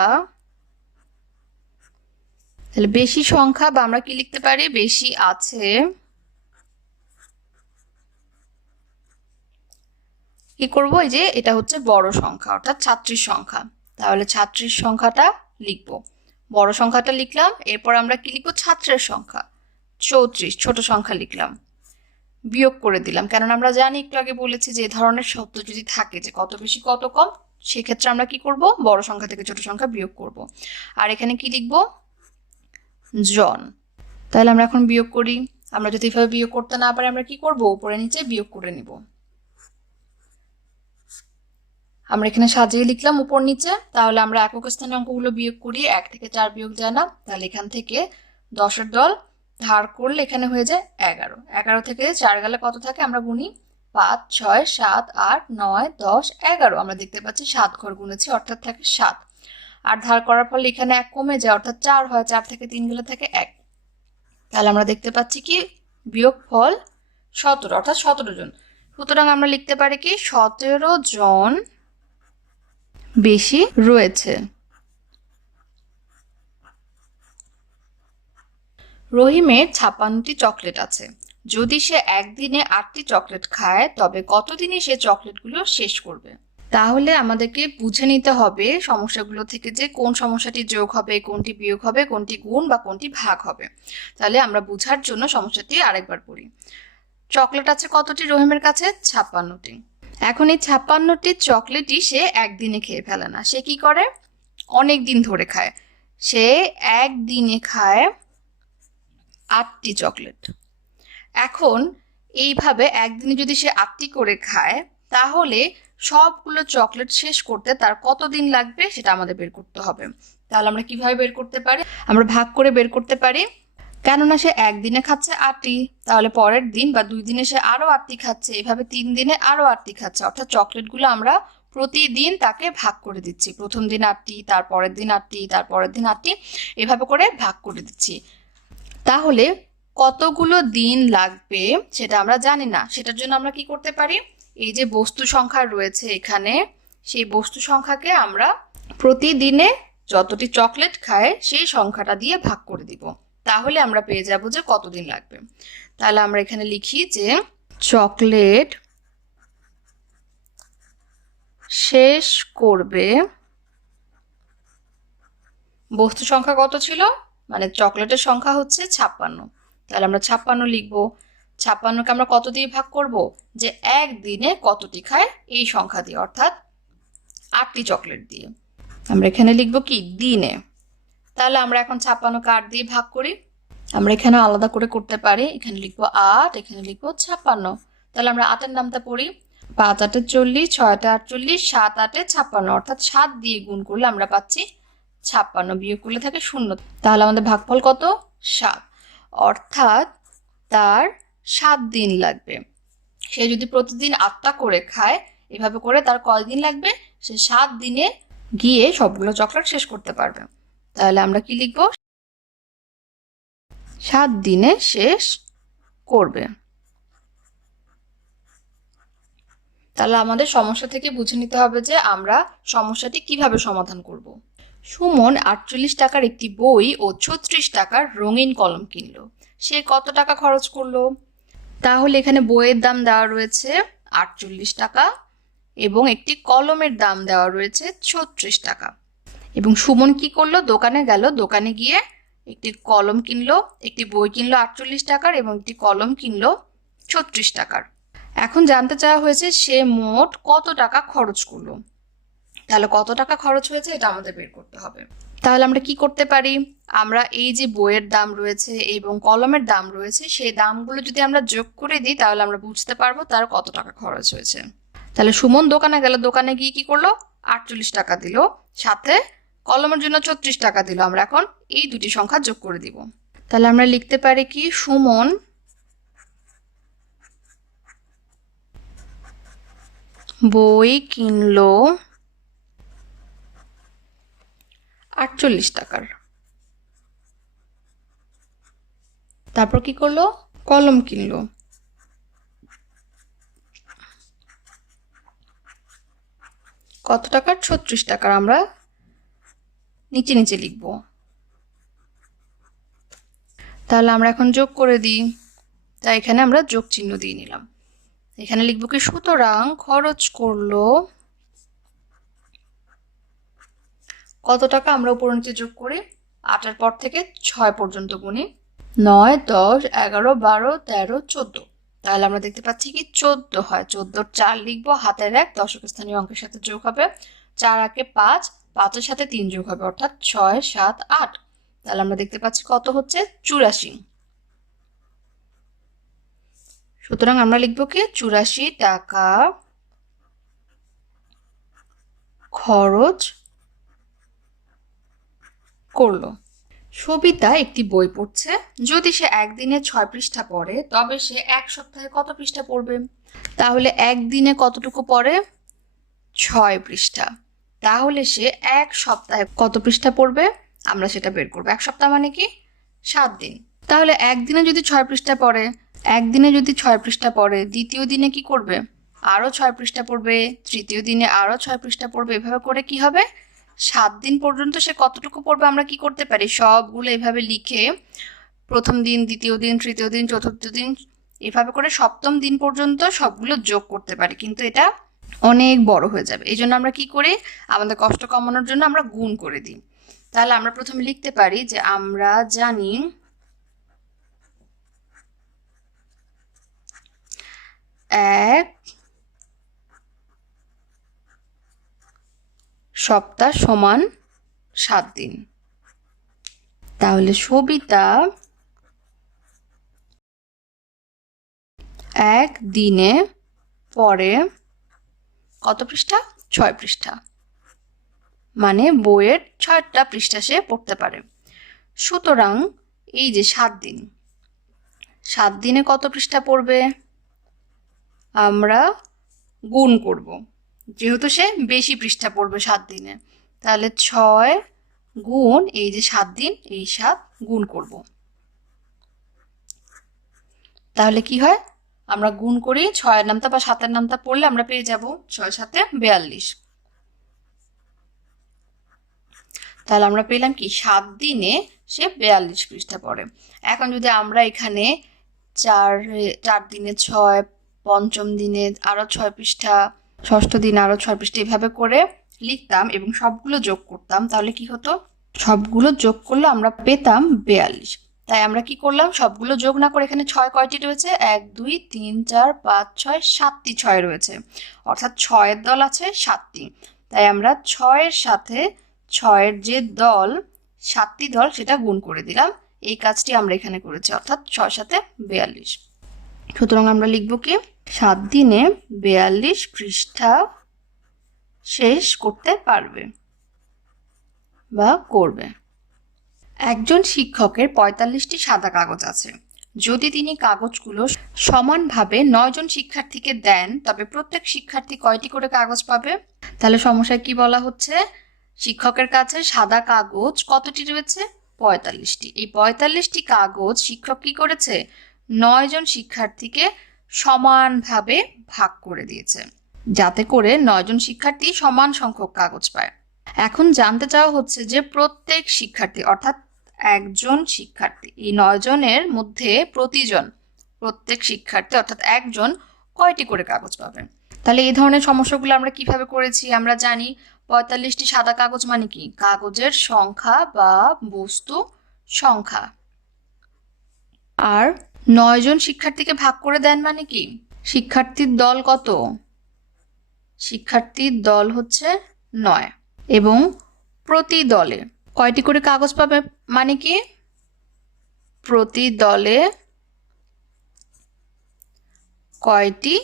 তাহলে বেশি সংখ্যা, বা আমরা কি লিখতে পারি, বেশি আছে কি করব, এই যে এটা হচ্ছে বড় সংখ্যা, অর্থাৎ ছাত্রীর সংখ্যা। তাহলে ছাত্রীর সংখ্যাটা লিখব, বড় সংখ্যাটা লিখলাম। এরপর আমরা কি লিখবো, ছাত্রের সংখ্যা 34, ছোট সংখ্যা লিখলাম, বিয়োগ করে দিলাম। কেননা আমরা জানি, একটু আগে বলেছি যে এই ধরনের শব্দ যদি থাকে যে কত বেশি কত কম, সেক্ষেত্রে আমরা কি করব, বড় সংখ্যা থেকে ছোট সংখ্যা বিয়োগ করব। আর এখানে কি লিখব, জন। তাহলে আমরা এখন বিয়োগ করি। আমরা যদি এভাবে বিয়োগ করতে না পারি আমরা কি করব, উপরে নিচে বিয়োগ করে নিব। আমরা এখানে সাজিয়ে লিখলাম উপর নিচে। তাহলে আমরা একক স্থানে অঙ্কগুলো বিয়োগ করি, 1 থেকে 4 বিয়োগ যায় না। তাহলে এখান থেকে 10-এর দল ধার করলে এখানে হয়ে যায় 11। 11 থেকে 4 গেলে কত থাকে, আমরা গুনি, 5 6 7 8 9 10 11। আমরা দেখতে পাচ্ছি 7 ঘর গুনেছি, অর্থাৎ থাকে 7। আর ধার করার ফলে এখানে 1 কমে যায়, অর্থাৎ 4 হয়। 4 থেকে 3 গেলে থাকে 1। তাহলে আমরা দেখতে পাচ্ছি কি বিয়োগফল 17, অর্থাৎ 17 জন। সুতরাং আমরা লিখতে পারি কি 17 জন বেশি রয়েছে। রহিমের 56টি চকলেট আছে। যদি সে একদিনে 8টি চকলেট খায় তবে কতদিনে সে চকলেটগুলো শেষ করবে? তাহলে আমাদেরকে বুঝে নিতে হবে সমস্যাগুলো থেকে যে কোন সমস্যাটি যোগ হবে, কোনটি বিয়োগ হবে, কোনটি গুণ বা কোনটি ভাগ হবে। তাহলে আমরা বুঝার জন্য সমস্যাটি আরেকবার পড়ি। চকলেট আছে কতটি রহিমের কাছে? 56টি। এখন এই 56টি চকলেটই সে একদিনে খেয়ে ফেলে না, সে কি করে? অনেক দিন ধরে খায়। সে একদিনে খায় 8টি চকলেট। এখন এইভাবে একদিনে যদি সে 8টি করে খায় তাহলে সবগুলো চকলেট শেষ করতে তার কতদিন লাগবে সেটা আমাদের বের করতে হবে। তাহলে আমরা কিভাবে বের করতে পারি? আমরা ভাগ করে বের করতে পারি। কেননা সে একদিনে খাচ্ছে 8টি, তাহলে পরের দিন বা 2 দিনে সে আরো 8টি খাচ্ছে, এভাবে 3 দিনে আরো 8টি খাচ্ছে। অর্থাৎ চকলেটগুলো আমরা প্রতিদিন তাকে ভাগ করে দিচ্ছি। প্রথম দিন 8টি, তারপরের দিন 8টি, তারপরের দিন 8টি, এভাবে করে ভাগ করে দিচ্ছি। তাহলে কতগুলো দিন লাগবে সেটা আমরা জানি না। সেটার জন্য আমরা কি করতে পারি? এই যে বস্তু সংখ্যা রয়েছে এখানে, সেই বস্তু সংখ্যাকে আমরা প্রতিদিনে যতটি চকলেট খায় সেই সংখ্যাটা দিয়ে ভাগ করে দিব। তাহলে আমরা পেয়ে যাব যে কতদিন লাগবে। তাহলে আমরা এখানে লিখি যে চকলেট শেষ করবে, বস্তু সংখ্যা কত ছিল? মানে চকলেটের সংখ্যা হচ্ছে 56। তাহলে আমরা 56 লিখবো। 56কে আমরা কত দিয়ে ভাগ করব? যে একদিনে কতটি খায় এই সংখ্যা দিয়ে, অর্থাৎ 8টি চকলেট দিয়ে। আমরা এখানে লিখবো কি দিনে। তাহলে আমরা এখন 56কে 8 দিয়ে ভাগ করি। আমরা এখানে আলাদা করে করতে পারি। এখানে লিখবো 8, এখানে লিখবো 56। তাহলে আমরা 8-এর নামটা পড়ি। 5 8 40, 6 8 48, 7 8 56, অর্থাৎ 7 দিয়ে গুণ করলে আমরা পাচ্ছি 56, বিয়োগ করলে থাকে 0। তাহলে আমাদের ভাগফল কত? 7। অর্থাৎ তার 7 দিন লাগবে। সে যদি প্রতিদিন 8টা করে খায়, এভাবে করে তার কয়দিন লাগবে? সে 7 দিনে গিয়ে সবগুলো চকলেট শেষ করতে পারবে। তাহলে আমরা কি লিখব? 7 দিনে শেষ করবে। তাহলে আমাদের সমস্যা থেকে বুঝে নিতে হবে যে আমরা সমস্যাটি কিভাবে সমাধান করব। সুমন 48 টাকার একটি বই ও 36 টাকার রঙিন কলম কিনলো। সে কত টাকা খরচ করলো? তাহলে এখানে বইয়ের দাম দেওয়া রয়েছে 48 টাকা এবং একটি কলমের দাম দেওয়া রয়েছে 36 টাকা। এবং সুমন কি করলো? দোকানে গেল, দোকানে গিয়ে একটি কলম কিনলো, একটি বই কিনলো 48 টাকার এবং একটি কলম কিনলো 36 টাকার। এখন জানতে চাওয়া হয়েছে সে মোট কত টাকা খরচ করলো। তাহলে কত টাকা খরচ হয়েছে এটা আমাদের বের করতে হবে। তাহলে আমরা কি করতে পারি? আমরা এই যে বইয়ের দাম রয়েছে এবং কলমের দাম রয়েছে সেই দামগুলো যদি আমরা যোগ করে দিই তাহলে আমরা বুঝতে পারবো তার কত টাকা খরচ হয়েছে। তাহলে সুমন দোকানে গেল, দোকানে গিয়ে কি করলো? 48 টাকা দিল, সাথে কলমের জন্য 36 টাকা দিল। আমরা এখন এই দুটি সংখ্যা যোগ করে দিব। তাহলে আমরা লিখতে পারি কি সুমন বই কিনলো 48 টাকার। তারপর কি করলো? কলম কিনলো। কত টাকার? 36 টাকার। আমরা নিচে নিচে লিখব। তাহলে আমরা এখন যোগ করে দিই। তাই এখানে আমরা যোগ চিহ্ন দিয়ে নিলাম। এখানে লিখব কি সুতরাং খরচ করলো কত টাকা? আমরা উপর নিচে যোগ করি। 8-এর পর থেকে 6 পর্যন্ত গুনি। 9 10 11 12 13 14। তাহলে আমরা দেখতে পাচ্ছি কি 14 হয়। 14-র 4 লিখবো, হাতের 1 দশক স্থানীয় অঙ্কের সাথে যোগ হবে। 4 একে 5, 5-এর সাথে 3 যোগ হবে, অর্থাৎ 6 7 8। তাহলে আমরা দেখতে পাচ্ছি কত হচ্ছে? 84। সুতরাং আমরা লিখবো কি 84 টাকা খরচ করলো। সবিতা একটি বই পড়ছে। যদি সে একদিনে 6 পৃষ্ঠা পড়ে তবে সে 1 সপ্তাহে কত পৃষ্ঠা পড়বে? তাহলে একদিনে কতটুকু পড়ে? 6 পৃষ্ঠা। তাহলে সে এক সপ্তাহে কত পৃষ্ঠা পড়বে আমরা সেটা বের করবো। এক সপ্তাহ মানে কি 7 দিন। তাহলে একদিনে যদি 6 পৃষ্ঠা পড়ে, একদিনে যদি 6 পৃষ্ঠা পড়ে, দ্বিতীয় দিনে কি করবে আরো 6 পৃষ্ঠা পড়বে, তৃতীয় দিনে আরো 6 পৃষ্ঠা পড়বে। এভাবে করে কি হবে 7 দিন পর্যন্ত সে কতটুকু পড়বে আমরা কি করতে পারি সবগুলো এভাবে লিখে প্রথম দিন, দ্বিতীয় দিন, তৃতীয় দিন, চতুর্থ দিন, এভাবে করে সপ্তম দিন পর্যন্ত সবগুলো যোগ করতে পারি। কিন্তু এটা অনেক বড় হয়ে যাবে, এই জন্য আমরা কি করি আমাদের কষ্ট কমানোর জন্য আমরা গুণ করে দিই। তাহলে আমরা প্রথমে লিখতে পারি যে আমরা জানি এক সপ্তাহ সমান 7 দিন। তাহলে সবিতা এক দিনে পড়ে কত পৃষ্ঠা 6 পৃষ্ঠা, মানে বইয়ের 6টা পৃষ্ঠা সে পড়তে পারে। সুতরাং এই যে 7 দিন, 7 দিনে কত পৃষ্ঠা পড়বে আমরা গুণ করব, যেহেতু সে বেশি পৃষ্ঠা পড়বে 7 দিনে। তাহলে 6 গুণ এই যে 7 দিন, এই 7 গুণ করব। তাহলে কি হয় আমরা গুণ করি 6 এর নামতা বা 7 এর নামতা পড়লে আমরা পেয়ে যাব 6 7 42। তাহলে আমরা পেলাম কি 7 দিনে সে 42 পৃষ্ঠা পড়ে। এখন যদি আমরা এখানে 4 দিনে 6, পঞ্চম দিনে আরো 6 পৃষ্ঠা, ষষ্ঠ দিনে আরো 6 পৃষ্ঠা এভাবে করে লিখতাম এবং সবগুলো যোগ করতাম, তাহলে কি হতো সবগুলো যোগ করলে আমরা পেতাম 42। তাই আমরা কি করলাম সবগুলো যোগ না করে এখানে 6 কয়টি রয়েছে 1 2 3 4 5 6 7টি 6 রয়েছে, অর্থাৎ 6 এর দল আছে 7টি। তাই আমরা 6 এর সাথে 6 এর যে দল 7টি দল সেটা গুণ করে দিলাম। এই কাজটি আমরা এখানে করেছি, অর্থাৎ 6 7 42। সুতরাং আমরা লিখব কি 7 দিনে 42 পৃষ্ঠা শেষ করতে পারবে বা করবে। একজন শিক্ষকের 45টি সাদা কাগজ আছে। যদি তিনি কাগজগুলো সমানভাবে 9 জন শিক্ষার্থীকে দেন তবে প্রত্যেক শিক্ষার্থী কয়টি করে কাগজ পাবে? তাহলে সমস্যায় কি বলা হচ্ছে শিক্ষকের কাছে সাদা কাগজ কতটি রয়েছে 45টি। এই 45টি কাগজ শিক্ষক কি করেছে 9 জন শিক্ষার্থীকে সমানভাবে ভাগ করে দিয়েছে, যাতে করে 9 জন শিক্ষার্থী সমান সংখ্যক কাগজ পায়। এখন জানতে চাওয়া হচ্ছে যে প্রত্যেক শিক্ষার্থী অর্থাৎ একজন শিক্ষার্থী, এই 9 জনের মধ্যে প্রত্যেক শিক্ষার্থী অর্থাৎ একজন কয়টি করে কাগজ পাবে। তাহলে এই ধরনের সমস্যাগুলো আমরা কিভাবে করেছি আমরা জানি 45টি সাদা কাগজ মানে কি কাগজের সংখ্যা বা বস্তু সংখ্যা, আর 9 জন শিক্ষার্থীকে ভাগ করে দেন মানে কি শিক্ষার্থীর দল কত, শিক্ষার্থীর দল হচ্ছে 9 এবং প্রতি দলে কয়টি করে কাগজ পাবে মানে কি প্রতি দলে কয়টি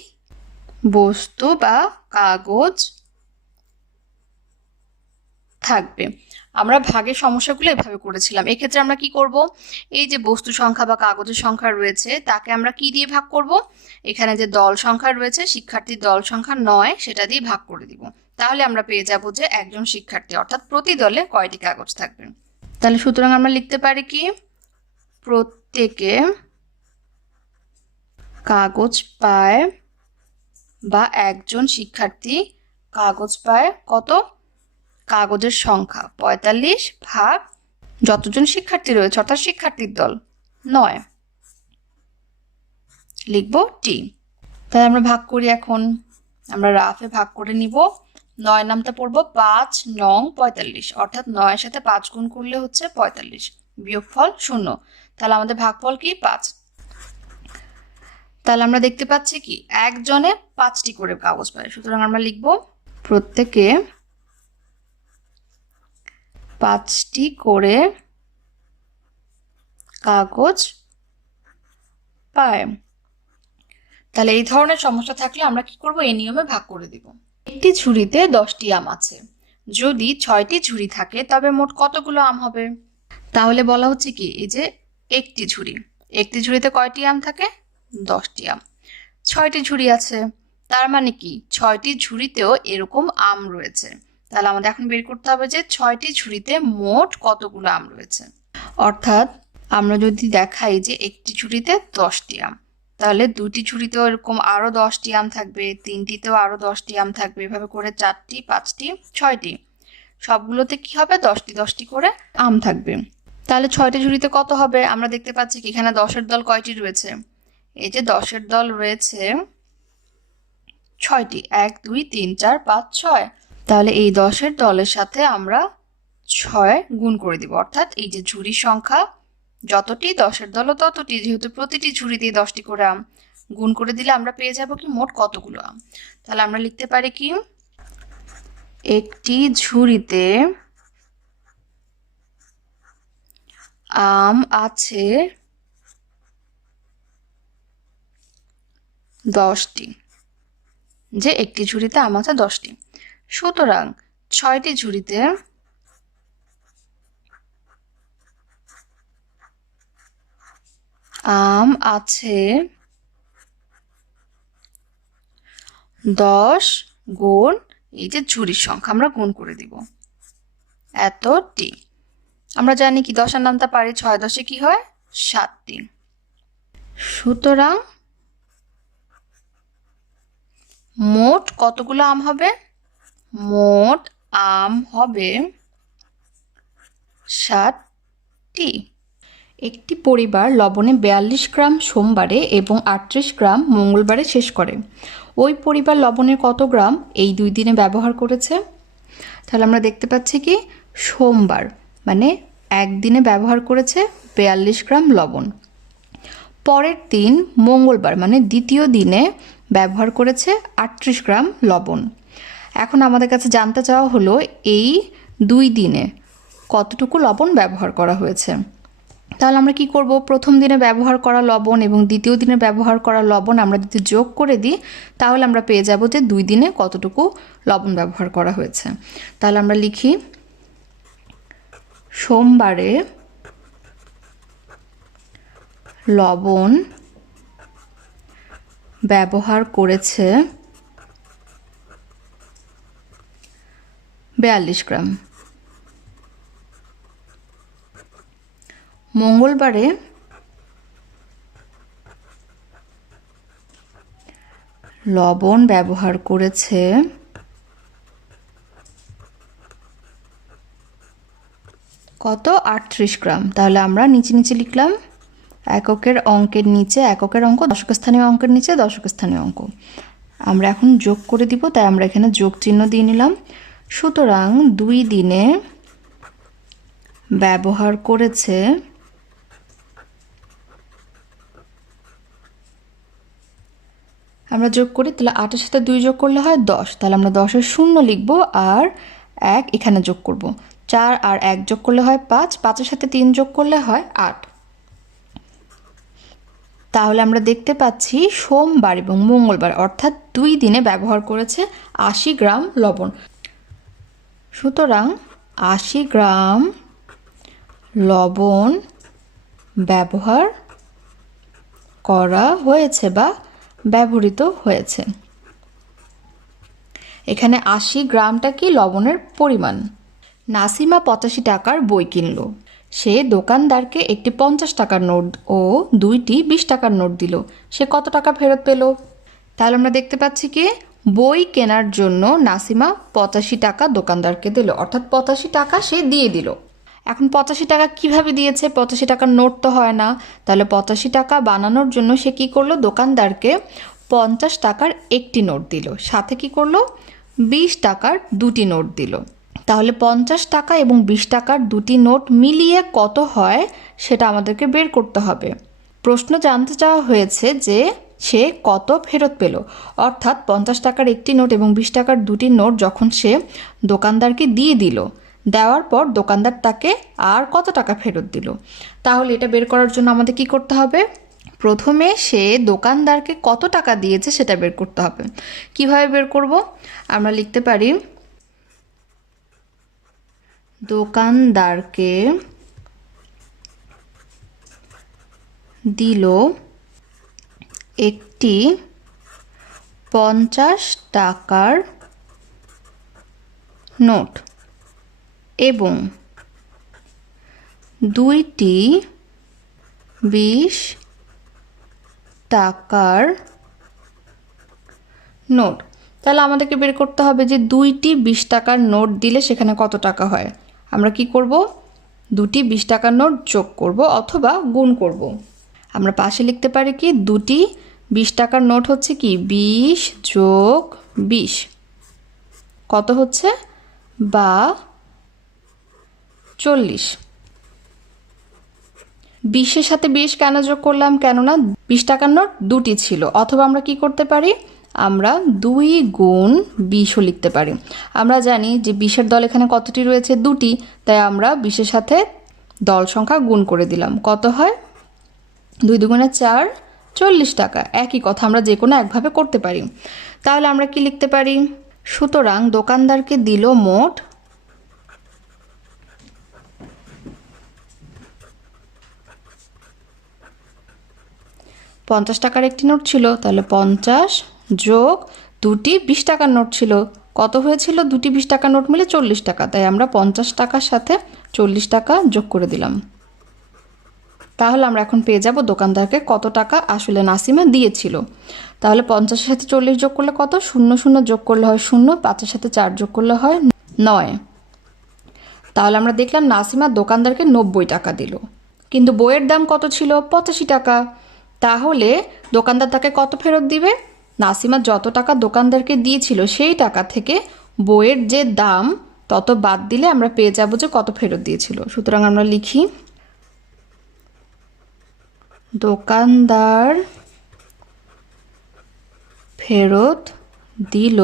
বস্তু বা কাগজ থাকবে। আমরা ভাগের সমস্যাগুলো এভাবে করেছিলাম। এক্ষেত্রে আমরা কি করব এই যে বস্তু সংখ্যা বা কাগজের সংখ্যা রয়েছে তাকে আমরা কি দিয়ে ভাগ করব, এখানে যে দল সংখ্যা রয়েছে শিক্ষার্থীর দল সংখ্যা 9 সেটা দিয়ে ভাগ করে দিব। তাহলে আমরা পেয়ে যাব যে একজন শিক্ষার্থী অর্থাৎ প্রতি দলে কয়টি কাগজ থাকবে। তাহলে সুতরাং আমরা লিখতে পারি কি প্রত্যেকে কাগজ পায় বা একজন শিক্ষার্থী কাগজ পায় কত কাগজের সংখ্যা 45 ভাগ যতজন শিক্ষার্থী রয়েছে অর্থাৎ শিক্ষার্থীর দল 9, লিখব টি। তাহলে আমরা ভাগ করি, এখন আমরা রাফে ভাগ করে নিব। 9 নামটা পড়বো 5 9 45 অর্থাৎ 9 এর সাথে 5 গুণ করলে হচ্ছে 45, বিয়োগফল 0। তাহলে আমাদের ভাগফল কি 5। তাহলে আমরা দেখতে পাচ্ছি কি একজনে 5টি করে কাগজ পায়, সুতরাং আমরা লিখব প্রত্যেকে 5টি করে কাগজ পায়। তাহলে এই ধরনের সমস্যা থাকলে আমরা কি করব এই নিয়মে ভাগ করে দিব। একটি ঝুড়িতে 10টি আম আছে, যদি 6টি ঝুড়ি থাকে তবে মোট কতগুলো আম হবে। তাহলে বলা হচ্ছে কি এই যে একটি ঝুড়িতে কয়টি আম থাকে 10টি আম, 6টি ঝুড়ি আছে তার মানে কি 6টি ঝুড়িতেও এরকম আম রয়েছে। তাহলে আমাদের এখন বের করতে হবে যে 6টি ঝুড়িতে মোট কতগুলো আম রয়েছে। অর্থাৎ আমরা যদি দেখাই যে একটি ঝুড়িতে 10টি আম, তাহলে 2টি ঝুড়িতেও এরকম আরো 10টি আম থাকবে, 3টিতেও আরো 10টি আম থাকবে, এভাবে করে 4টি, 5টি, 6টি, সবগুলোতে কি হবে 10টি 10টি করে আম থাকবে। তাহলে 6টি ঝুড়িতে কত হবে? আমরা দেখতে পাচ্ছি কি এখানে 10-এর দল কয়টি রয়েছে? এই যে 10-এর দল রয়েছে 6টি, 1 2 3 4 5 6। তাহলে এই 10-এর দলের সাথে আমরা 6 গুণ করে দিব, অর্থাৎ এই যে ঝুড়ির সংখ্যা যতটি 10-এর দলও ততটি, যেহেতু প্রতিটি ঝুড়ি দিয়ে 10টি করে আম, গুণ করে দিলে আমরা পেয়ে যাব কি মোট কতগুলো আম। তাহলে আমরা লিখতে পারি কি একটি ঝুড়িতে আম আছে 10টি, যে একটি ঝুড়িতে আম আছে 10টি। সুতরাং 6টি ঝুড়িতে আম আছে 10 গুণ এই যে ঝুড়ির সংখ্যা আমরা গুণ করে দিব এতটি। আমরা জানি কি 10 এর নামটা পারি 6 10-এ কি হয় 7টি। সুতরাং মোট কতগুলো আম হবে? মোট আম হবে 7টি। একটি পরিবার লবণে 42 গ্রাম সোমবারে এবং 38 গ্রাম মঙ্গলবারে শেষ করে। ওই পরিবার লবণের কত গ্রাম এই 2 দিনে ব্যবহার করেছে? তাহলে আমরা দেখতে পাচ্ছি কি সোমবার মানে একদিনে ব্যবহার করেছে 42 গ্রাম লবণ, পরের দিন মঙ্গলবার মানে দ্বিতীয় দিনে ব্যবহার করেছে 38 গ্রাম লবণ। এখন আমাদের কাছে জানতে চাওয়া হলো এই 2 দিনে কতটুকু লবণ ব্যবহার করা হয়েছে। তাহলে আমরা কি করব? প্রথম দিনে ব্যবহার করা লবণ এবং দ্বিতীয় দিনে ব্যবহার করা লবণ আমরা যদি যোগ করে দিই তাহলে আমরা পেয়ে যাব যে 2 দিনে কতটুকু লবণ ব্যবহার করা হয়েছে। তাহলে আমরা লিখি সোমবারে লবণ ব্যবহার করেছে 42 গ্রাম, মঙ্গলবারে লবণ ব্যবহার করেছে কত 38 গ্রাম। তাহলে আমরা নিচে নিচে লিখলাম এককের অঙ্কের নিচে এককের অঙ্ক, দশক স্থানীয় অঙ্কের নিচে দশক স্থানীয় অঙ্ক। আমরা এখন যোগ করে দিব, তাই আমরা এখানে যোগ চিহ্ন দিয়ে নিলাম। সুতরাং 2 দিনে ব্যবহার করেছে আমরা যোগ করি, তাহলে 8-এর সাথে 2 যোগ করলে হয় 10। তাহলে আমরা 10-এর 0 লিখব আর 1 এখানে যোগ করব। 4 আর 1 যোগ করলে হয় 5, 5-এর সাথে 3 যোগ করলে হয় 8। তাহলে আমরা দেখতে পাচ্ছি সোমবার এবং মঙ্গলবার অর্থাৎ 2 দিনে ব্যবহার করেছে 80 গ্রাম লবণ। সুতরাং 80 গ্রাম লবণ ব্যবহার করা হয়েছে বা ব্যবহৃত হয়েছে। এখানে 80 গ্রামটা কি লবণের পরিমাণ। নাসিমা 85 টাকার বই কিনল। সে দোকানদারকে একটি 50 টাকার নোট ও 2টি 20 টাকার নোট দিল। সে কত টাকা ফেরত পেল? তাহলে আমরা দেখতে পাচ্ছি কি বই কেনার জন্য নাসিমা 85 টাকা দোকানদারকে দিল, অর্থাৎ 85 টাকা সে দিয়ে দিল। এখন 85 টাকা কিভাবে দিয়েছে? 85 টাকার নোট তো হয় না। তাহলে 85 টাকা বানানোর জন্য সে কি করলো? দোকানদারকে 50 টাকার একটি নোট দিল, সাথে কি করলো 20 টাকার 2টি নোট দিল। তাহলে 50 টাকা এবং 20 টাকার 2টি নোট মিলিয়ে কত হয় সেটা আমাদেরকে বের করতে হবে। প্রশ্ন জানতে চাওয়া হয়েছে যে সে কত ফেরত পেল, অর্থাৎ 50 টাকার একটি নোট এবং 20 টাকার 2টি নোট যখন সে দোকানদারকে দিয়ে দিল, দেওয়ার পর দোকানদার তাকে আর কত টাকা ফেরত দিল। তাহলে এটা বের করার জন্য আমাদের কি করতে হবে? প্রথমে সে দোকানদারকে কত টাকা দিয়েছে সেটা বের করতে হবে। কিভাবে বের করব? আমরা লিখতে পারি দোকানদারকে দিল একটি 50 টাকার নোট এবং 2টি 20 টাকার নোট। তাহলে আমাদেরকে বের করতে হবে যে 2টি 20 টাকার নোট দিলে সেখানে কত টাকা হয়। আমরা কি করব, 2টি 20 টাকার নোট যোগ করব অথবা গুণ করব। আমরা পাশে লিখতে পারি কি 2টি 20 টাকার নোট হচ্ছে কি 20 যোগ 20 কত হচ্ছে বা 40। 20-এর সাথে 20 কেন যোগ করলাম, কেননা 20 টাকার নোট 2টি ছিল। অথবা আমরা কি করতে পারি, আমরা 2 গুণ 20ও লিখতে পারি। আমরা জানি যে 20-এর দল এখানে কতটি রয়েছে, 2টি, তাই আমরা 20-এর সাথে দল সংখ্যা গুণ করে দিলাম। কত হয়, 2 দুগুণে 4, 40 টাকা। একই কথা আমরা যে কোনো একভাবে করতে পারি। তাহলে আমরা কি লিখতে পারি, সুতরাং দোকানদারকে দিল মোট 50 টাকার একটি নোট ছিল, তাহলে 50 যোগ 2টি 20 টাকার নোট ছিল, কত হয়েছিল, 2টি 20 টাকার নোট মিলে 40 টাকা, তাই আমরা 50 টাকার সাথে 40 টাকা যোগ করে দিলাম। তাহলে আমরা এখন পেয়ে যাব দোকানদারকে কত টাকা আসলে নাসিমা দিয়েছিল। তাহলে 50-এর সাথে 40 যোগ করলে কত, 0 0 যোগ করলে হয় 0, 5-এর সাথে 4 যোগ করলে হয় 9। তাহলে আমরা দেখলাম নাসিমা দোকানদারকে 90 টাকা দিল, কিন্তু বইয়ের দাম কত ছিল, 85 টাকা। তাহলে দোকানদার তাকে কত ফেরত দিবে, নাসিমা যত টাকা দোকানদারকে দিয়েছিল সেই টাকা থেকে বইয়ের যে দাম তত বাদ দিলে আমরা পেয়ে যাব যে কত ফেরত দিয়েছিল। সুতরাং আমরা লিখি দোকানদার ফেরত দিল,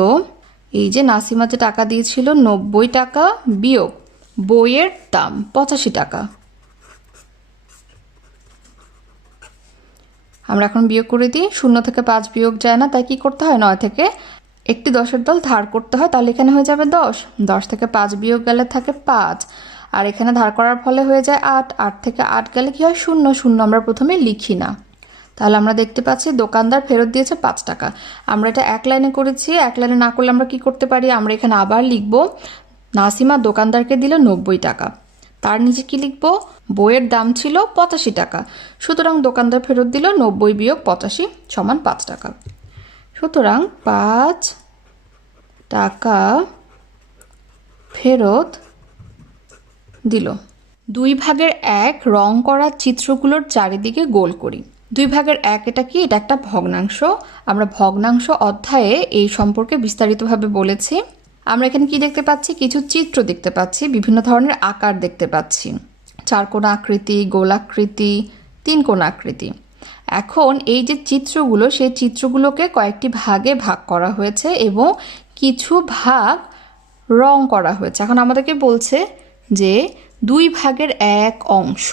এই যে নাসিমা যে টাকা দিয়েছিল 90 টাকা বিয়োগ বইয়ের দাম 85 টাকা। আমরা এখন বিয়োগ করে দিই, 0 থেকে 5 বিয়োগ যায় না, তাই কি করতে হয়, 9 থেকে একটি 10-এর দল ধার করতে হয়, তাহলে এখানে হয়ে যাবে 10, 10 থেকে 5 বিয়োগ গেলে থাকে 5, আর এখানে ধার করার ফলে হয়ে যায় 8, 8 থেকে 8 গেলে কি হয় 0, 0 আমরা প্রথমে লিখি না। তাহলে আমরা দেখতে পাচ্ছি দোকানদার ফেরত দিয়েছে 5 টাকা। আমরা এটা এক লাইনে করেছি, এক লাইনে না করলে আমরা কি করতে পারি, আমরা এখানে আবার লিখব নাসিমা দোকানদারকে দিল 90 টাকা, তার নিচে কি লিখব, বইয়ের দাম ছিল 85 টাকা, সুতরাং দোকানদার ফেরত দিল 90 বিয়োগ 85 সমান 5 টাকা। সুতরাং 5 টাকা ফেরত দিল। 2/1 রং করা চিত্রগুলোর চারিদিকে গোল করি। 2/1 এটা কি, এটা একটা ভগ্নাংশ। আমরা ভগ্নাংশ অধ্যায়ে এই সম্পর্কে বিস্তারিতভাবে বলেছি। আমরা এখানে কি দেখতে পাচ্ছি, কিছু চিত্র দেখতে পাচ্ছি, বিভিন্ন ধরনের আকার দেখতে পাচ্ছি, 4 কোণা আকৃতি, গোলাকৃতি, 3 কোণা আকৃতি। এখন এই যে চিত্রগুলো, সেই চিত্রগুলোকে কয়েকটি ভাগে ভাগ করা হয়েছে এবং কিছু ভাগ রং করা হয়েছে। এখন আমাদেরকে বলছে যে 2/1 অংশ,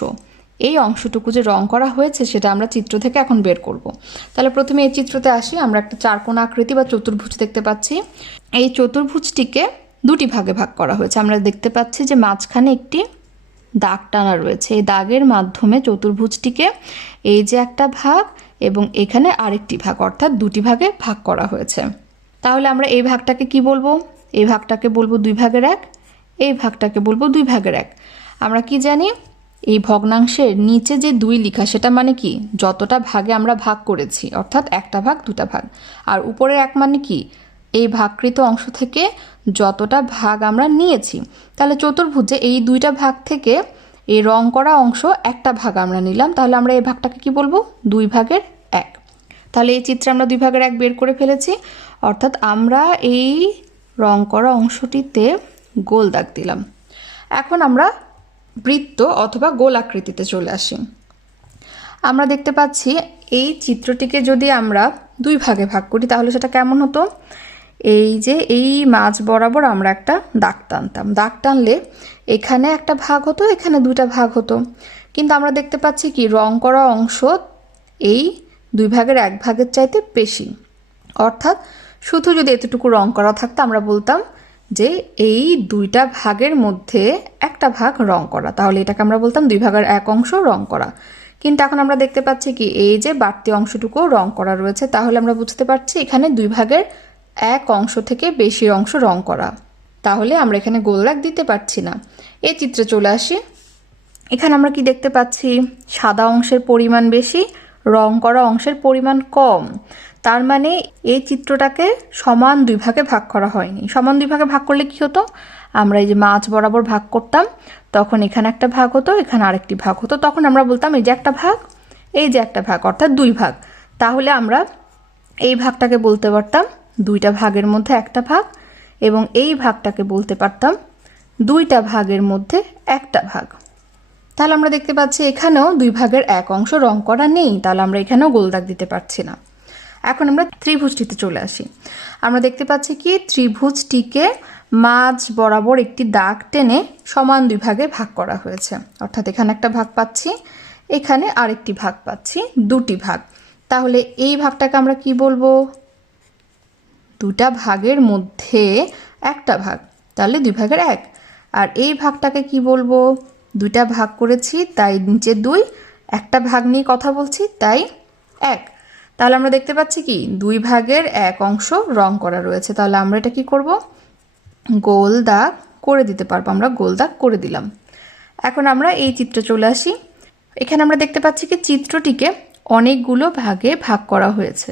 এই অংশটুকু যে রং করা হয়েছে সেটা আমরা চিত্র থেকে এখন বের করব। তাহলে প্রথমে এই চিত্রতে আসি, আমরা একটা 4 কোণা আকৃতি বা চতুর্ভুজ দেখতে পাচ্ছি। এই চতুর্ভুজটিকে 2টি ভাগে ভাগ করা হয়েছে। আমরা দেখতে পাচ্ছি যে মাঝখানে একটি দাগ টানা রয়েছে, এই দাগের মাধ্যমে চতুর্ভুজটিকে এই যে একটা ভাগ এবং এখানে আরেকটি ভাগ, অর্থাৎ 2টি ভাগে ভাগ করা হয়েছে। তাহলে আমরা এই ভাগটাকে কি বলবো, এই ভাগটাকে বলবো 2/1, এই ভাগটাকে বলবো 2/1। আমরা কি জানি, এই ভগ্নাংশের নিচে যে 2 লেখা সেটা মানে কি, যতটা ভাগে আমরা ভাগ করেছি, অর্থাৎ একটা ভাগ 2টা ভাগ, আর উপরের 1 মানে কি, এই ভাগকৃত অংশ থেকে যতটা ভাগ আমরা নিয়েছি। তাহলে চতুর্ভুজে এই 2টা ভাগ থেকে এই রং করা অংশ একটা ভাগ আমরা নিলাম, তাহলে আমরা এই ভাগটাকে কি বলবো, 2/1। তাহলে এই চিত্রে আমরা 2/1 বের করে ফেলেছি, অর্থাৎ আমরা এই রং করা অংশটিতে গোল দাগ দিলাম। এখন আমরা বৃত্ত অথবা গোলাকৃতিতে চলে আসি। আমরা দেখতে পাচ্ছি এই চিত্রটিকে যদি আমরা 2 ভাগে ভাগ করি তাহলে সেটা কেমন হতো, এই যে এই মাঝ বরাবর আমরা একটা দাগ টানতাম, দাগ টানলে এখানে একটা ভাগ হতো, এখানে 2টা ভাগ হতো। কিন্তু আমরা দেখতে পাচ্ছি কি রং করা অংশ এই 2/1 ভাগের চাইতে বেশি, অর্থাৎ শুধু যদি এতটুকু রং করা থাকতো আমরা বলতাম যে এই 2টা ভাগের মধ্যে একটা ভাগ রং করা, তাহলে এটাকে আমরা বলতাম 2/1 অংশ রং করা। কিন্তু এখন আমরা দেখতে পাচ্ছি কি এই যে বাড়তি অংশটুকু রং করা রয়েছে, তাহলে আমরা বুঝতে পারছি এখানে 2/1 অংশ থেকে বেশি অংশ রং করা। তাহলে আমরা এখানে গোল দাগ দিতে পারছি না। এই চিত্রে চলে আসি। এখানে আমরা কি দেখতে পাচ্ছি? সাদা অংশের পরিমাণ বেশি, রং করা অংশের পরিমাণ কম। তার মানে এই চিত্রটাকে সমান দুই ভাগে ভাগ করা হয়নি। সমান দুই ভাগে ভাগ করলে কি হতো? আমরা এই যে মাঝ বরাবর ভাগ করতাম, তখন এখানে একটা ভাগ হতো, এখানে আরেকটি ভাগ হতো। তখন আমরা বলতাম এই যে একটা ভাগ, এই যে একটা ভাগ, অর্থাৎ দুই ভাগ। তাহলে আমরা এই ভাগটাকে বলতে পারতাম দুইটা ভাগের মধ্যে একটা ভাগ, এবং এই ভাগটাকে বলতে পারতাম দুইটা ভাগের মধ্যে একটা ভাগ। তাহলে আমরা দেখতে পাচ্ছি এখানেও দুই ভাগের এক অংশ রং করা নেই, তাহলে আমরা এখানেও গোল দাগ দিতে পারছি না। এখন আমরা ত্রিভুজটিতে চলে আসি। আমরা দেখতে পাচ্ছি কি ত্রিভুজটিকে মাঝ বরাবর একটি দাগ টেনে সমান দুই ভাগে ভাগ করা হয়েছে, অর্থাৎ এখানে একটা ভাগ পাচ্ছি, এখানে আরেকটি ভাগ পাচ্ছি, দুটি ভাগ। তাহলে এই ভাগটাকে আমরা কি বলবো? দুটা ভাগের মধ্যে একটা ভাগ, তাহলে দুই ভাগের এক। আর এই ভাগটাকে কি বলবো? দুইটা ভাগ করেছি তাই নিচে দুই, একটা ভাগ নিয়ে কথা বলছি তাই এক। তাহলে আমরা দেখতে পাচ্ছি কি দুই ভাগের এক অংশ রং করা রয়েছে। তাহলে আমরা এটা কি করব? গোল দাগ করে দিতে পারবো। আমরা গোল দাগ করে দিলাম। এখন আমরা এই চিত্রে চলে আসি। এখানে আমরা দেখতে পাচ্ছি কি চিত্রটিকে অনেকগুলো ভাগে ভাগ করা হয়েছে।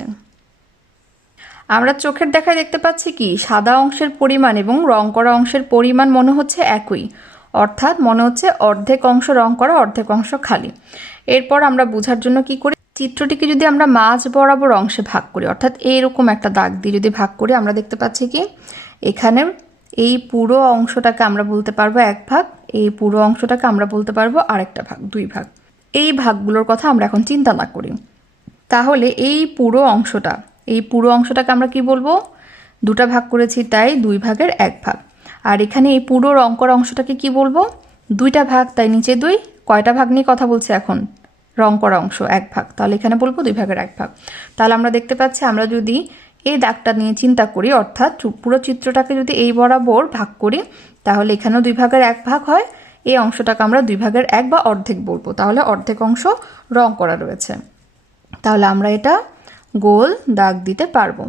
আমরা চোখের দেখায় দেখতে পাচ্ছি কি সাদা অংশের পরিমাণ এবং রং করা অংশের পরিমাণ মনে হচ্ছে একই, অর্থাৎ মনে হচ্ছে অর্ধেক অংশ রং করা, অর্ধেক অংশ খালি। এরপর আমরা বোঝার জন্য কি করি? চিত্রটিকে যদি আমরা মাঝ বরাবর অংশে ভাগ করি, অর্থাৎ এইরকম একটা দাগ দিয়ে যদি ভাগ করি, আমরা দেখতে পাচ্ছি কি এখানে এই পুরো অংশটাকে আমরা বলতে পারবো এক ভাগ, এই পুরো অংশটাকে আমরা বলতে পারবো আরেকটা ভাগ, দুই ভাগ। এই ভাগগুলোর কথা আমরা এখন চিন্তা না করি। তাহলে এই পুরো অংশটাকে আমরা কি বলবো? দুটা ভাগ করেছি তাই দুই ভাগের এক ভাগ। আর এখানে এই পুরো রং করা অংশটাকে কি বলবো? দুইটা ভাগ তাই নিচে দুই। কয়টা ভাগ নিয়ে কথা বলছে এখন? রং করা অংশ এক ভাগ, তাহলে এখানে বলবো দুই ভাগের এক ভাগ। তাহলে আমরা দেখতে পাচ্ছি আমরা যদি এই দাগটা নিয়ে চিন্তা করি, অর্থাৎ পুরো চিত্রটাকে যদি এই বরাবর ভাগ করি, তাহলে এখানেও দুই ভাগের এক ভাগ হয়। এই অংশটাকে আমরা দুই ভাগের এক বা অর্ধেক বলবো, তাহলে অর্ধেক অংশ রং করা রয়েছে। তাহলে আমরা এটা গোল দাগ দিতে পারবো।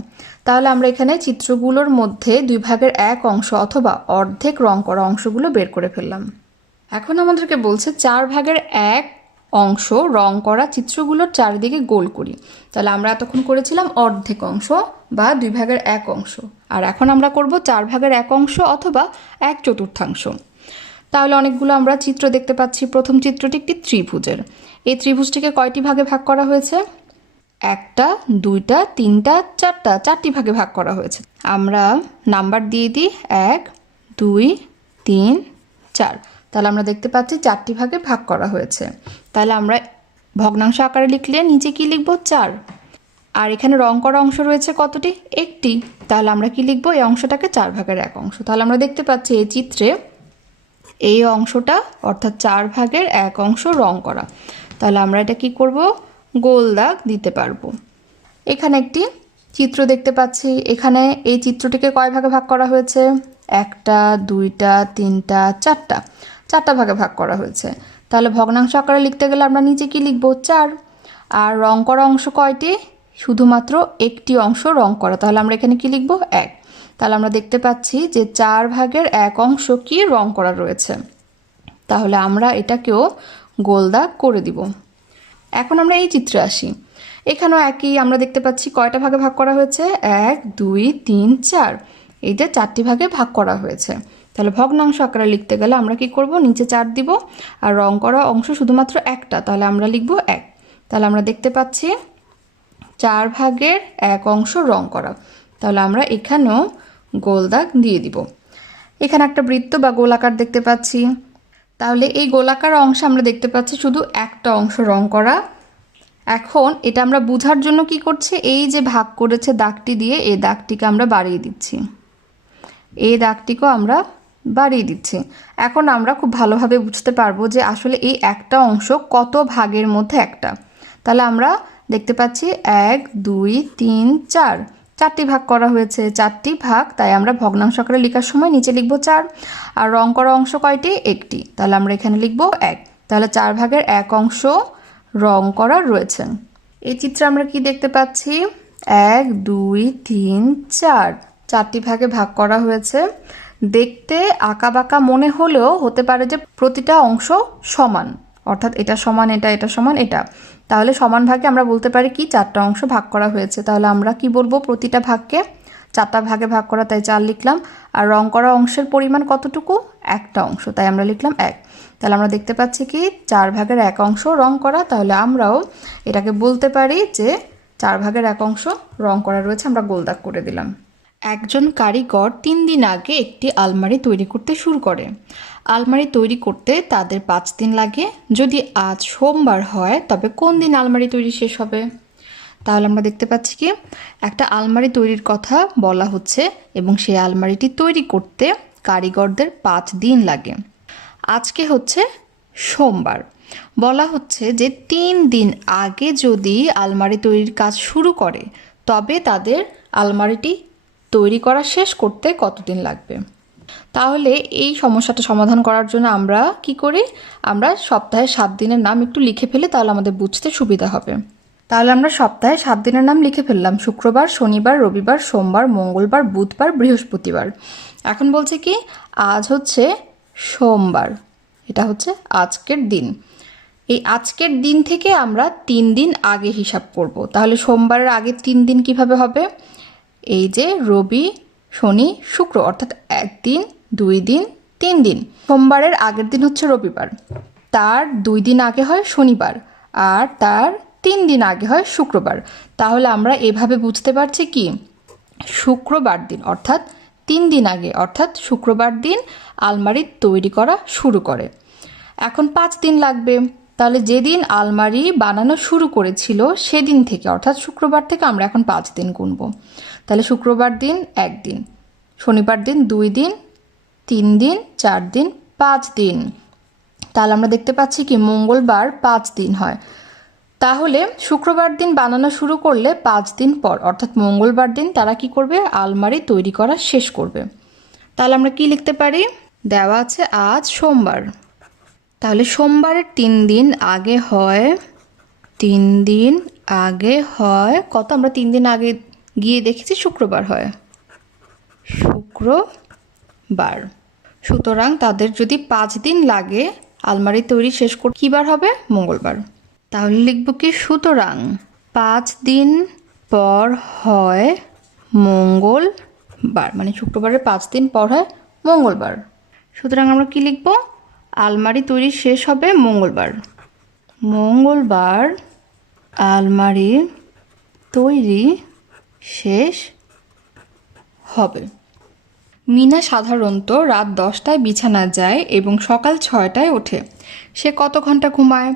তাহলে আমরা এখানে চিত্রগুলোর মধ্যে দুই ভাগের এক অংশ অথবা অর্ধেক রং করা অংশগুলো বের করে ফেললাম। এখন আমাদেরকে বলছে 4 ভাগের 1 অংশ রং করা চিত্রগুলোর চারিদিকে গোল করি। তাহলে আমরা এতক্ষণ করেছিলাম অর্ধেক অংশ বা 2 ভাগের 1 অংশ, আর এখন আমরা করব 4 ভাগের 1 অংশ অথবা 1/4। তাহলে অনেকগুলো আমরা চিত্র দেখতে পাচ্ছি। প্রথম চিত্রটি একটি ত্রিভুজের। এই ত্রিভুজটিকে কয়টি ভাগে ভাগ করা হয়েছে? একটা, দুইটা, তিনটা, চারটা, 4টি ভাগে ভাগ করা হয়েছে। আমরা নাম্বার দিয়ে দিই 1, 2, 3, 4। তাহলে আমরা দেখতে পাচ্ছি 4টি ভাগে ভাগ করা হয়েছে। তাহলে আমরা ভগ্নাংশ আকারে লিখলে নিচে কি লিখব? 4। আর এখানে রং করা অংশ রয়েছে কতটি? একটি। তাহলে আমরা কি লিখব? এই অংশটাকে 4 ভাগের 1 অংশ। তাহলে আমরা দেখতে পাচ্ছি এই চিত্রে এই অংশটা অর্থাৎ 4 ভাগের 1 অংশ রং করা। তাহলে আমরা এটা কি করব? গোল দাগ দিতে পারবো। এখানে একটি চিত্র দেখতে পাচ্ছি। এখানে এই চিত্রটিকে কয় ভাগে ভাগ করা হয়েছে? একটা, দুইটা, তিনটা, চারটা। 4টা ভাগে ভাগ করা হয়েছে। তাহলে ভগ্নাংশ আকারে লিখতে গেলে আমরা নিচে কি লিখব? 4। আর রং করা অংশ কয়টি? শুধুমাত্র একটি অংশ রং করা। তাহলে আমরা এখানে কি লিখব? 1। তাহলে আমরা দেখতে পাচ্ছি যে 4 ভাগের 1 অংশ কি রং করা রয়েছে। তাহলে আমরা এটাকেও গোল দাগ করে দিব। এখন আমরা এই চিত্রে আসি। এখানেও একই আমরা দেখতে পাচ্ছি কয়টা ভাগে ভাগ করা হয়েছে? 1, 2, 3, 4। এই যে 4টি ভাগে ভাগ করা হয়েছে। তাহলে ভগ্নাংশ আকারে লিখতে গেলে আমরা কি করব? নিচে 4 দিব, আর রং করা অংশ শুধুমাত্র একটা, তাহলে আমরা লিখব 1। তাহলে আমরা দেখতে পাচ্ছি 4 ভাগের 1 অংশ রং করা। তাহলে আমরা এখানেও গোল দাগ দিয়ে দিব। এখানে একটা বৃত্ত বা গোলাকার দেখতে পাচ্ছি। তাহলে এই গোলাকার অংশ আমরা দেখতে পাচ্ছি শুধু একটা অংশ রং করা। এখন এটা আমরা বোঝার জন্য কি করছি? এই যে ভাগ করেছে দাগটি দিয়ে, এই দাগটিকে আমরা বাড়িয়ে দিচ্ছি, এই দাগটিকেও আমরা বাড়িয়ে দিচ্ছি। এখন আমরা খুব ভালোভাবে বুঝতে পারবো যে আসলে এই একটা অংশ কত ভাগের মধ্যে একটা। তাহলে আমরা দেখতে পাচ্ছি 1, 2, 3, 4, 4টি ভাগ করা হয়েছে। 4টি ভাগ, তাই আমরা ভগ্নাংশ আকারে লেখার সময় নিচে লিখব 4। আর রং করা অংশ কয়টি? একটি। তাহলে আমরা এখানে লিখব 1। তাহলে 4 ভাগের 1 অংশ রং করা রয়েছে। এই চিত্রে আমরা কি দেখতে পাচ্ছি? 1, 2, 3, 4, 4টি ভাগে ভাগ করা হয়েছে। দেখতে আঁকাবাঁকা মনে হলেও হতে পারে যে প্রতিটা অংশ সমান, অর্থাৎ এটা সমান এটা, এটা সমান এটা। তাহলে সমান ভাগে আমরা বলতে পারি কি 4টা অংশ ভাগ করা হয়েছে। তাহলে আমরা কি বলবো, প্রতিটা ভাগকে 4টা ভাগে ভাগ করা, তাই 4 লিখলাম। আর রং করা অংশের পরিমাণ কতটুকু, একটা অংশ, তাই আমরা লিখলাম 1। তাহলে আমরা দেখতে পাচ্ছি কি 4 ভাগের 1 অংশ রং করা। তাহলে আমরাও এটাকে বলতে পারি যে 4 ভাগের 1 অংশ রং করা রয়েছে, আমরা গোল দাগ করে দিলাম। একজন কারিগর 3 দিন আগে একটি আলমারি তৈরি করতে শুরু করে। আলমারি তৈরি করতে তাদের 5 দিন লাগে। যদি আজ সোমবার হয় তবে কোন দিন আলমারি তৈরি শেষ হবে? তাহলে আমরা দেখতে পাচ্ছি কি একটা আলমারি তৈরির কথা বলা হচ্ছে এবং সেই আলমারিটি তৈরি করতে কারিগরদের 5 দিন লাগে। আজকে হচ্ছে সোমবার। বলা হচ্ছে যে 3 দিন আগে যদি আলমারি তৈরির কাজ শুরু করে তবে তাদের আলমারিটি তৈরি করা শেষ করতে কতদিন লাগবে? তাহলে এই সমস্যাটা সমাধান করার জন্য আমরা কি করি, আমরা সপ্তাহে 7 দিনের নাম একটু লিখে ফেলি, তাহলে আমাদের বুঝতে সুবিধা হবে। তাহলে আমরা সপ্তাহে 7 দিনের নাম লিখে ফেললাম, শুক্রবার, শনিবার, রবিবার, সোমবার, মঙ্গলবার, বুধবার, বৃহস্পতিবার। এখন বলছে কি আজ হচ্ছে সোমবার, এটা হচ্ছে আজকের দিন। এই আজকের দিন থেকে আমরা 3 দিন আগে হিসাব করব। তাহলে সোমবারের আগে 3 দিন কিভাবে হবে? এই যে রবি, শনি, শুক্র, অর্থাৎ 1 দিন, 2 দিন, 3 দিন। সোমবারের আগের দিন হচ্ছে রবিবার, তার 2 দিন আগে হয় শনিবার, আর তার 3 দিন আগে হয় শুক্রবার। তাহলে আমরা এভাবে বুঝতে পারছি কি শুক্রবার দিন অর্থাৎ 3 দিন আগে, অর্থাৎ শুক্রবার দিন আলমারি তৈরি করা শুরু করে। এখন 5 দিন লাগবে। তাহলে যেদিন আলমারি বানানো শুরু করেছিল সেদিন থেকে, অর্থাৎ শুক্রবার থেকে আমরা এখন 5 দিন গুনব। তাহলে শুক্রবার দিন 1 দিন, শনিবার দিন 2 দিন, 3 দিন, 4 দিন, 5 দিন। তাহলে আমরা দেখতে পাচ্ছি কি মঙ্গলবার 5 দিন হয়। তাহলে শুক্রবার দিন বানানো শুরু করলে 5 দিন পর, অর্থাৎ মঙ্গলবার দিন তারা কি করবে, আলমারি তৈরি করা শেষ করবে। তাহলে আমরা কি লিখতে পারি, দেওয়া আছে আজ সোমবার, তাহলে সোমবারের 3 দিন আগে হয়, 3 দিন আগে হয় কত, আমরা 3 দিন আগে গিয়ে দেখেছি শুক্রবার হয়, শুক্রবার। সুতরাং তাদের যদি 5 দিন লাগে আলমারি তৈরি শেষ করতে, কী বার হবে, মঙ্গলবার। তাহলে লিখব কি সুতরাং 5 দিন পর হয় মঙ্গলবার, মানে শুক্রবারের 5 দিন পর হয় মঙ্গলবার। সুতরাং আমরা কি লিখব, আলমারি তৈরি শেষ হবে মঙ্গলবার, মঙ্গলবার আলমারি তৈরি শেষ হবে। মিনা সাধারণত রাত 10টায় বিছানা যায় এবং সকাল 6টায় ওঠে। সে কত ঘন্টা ঘুমায়?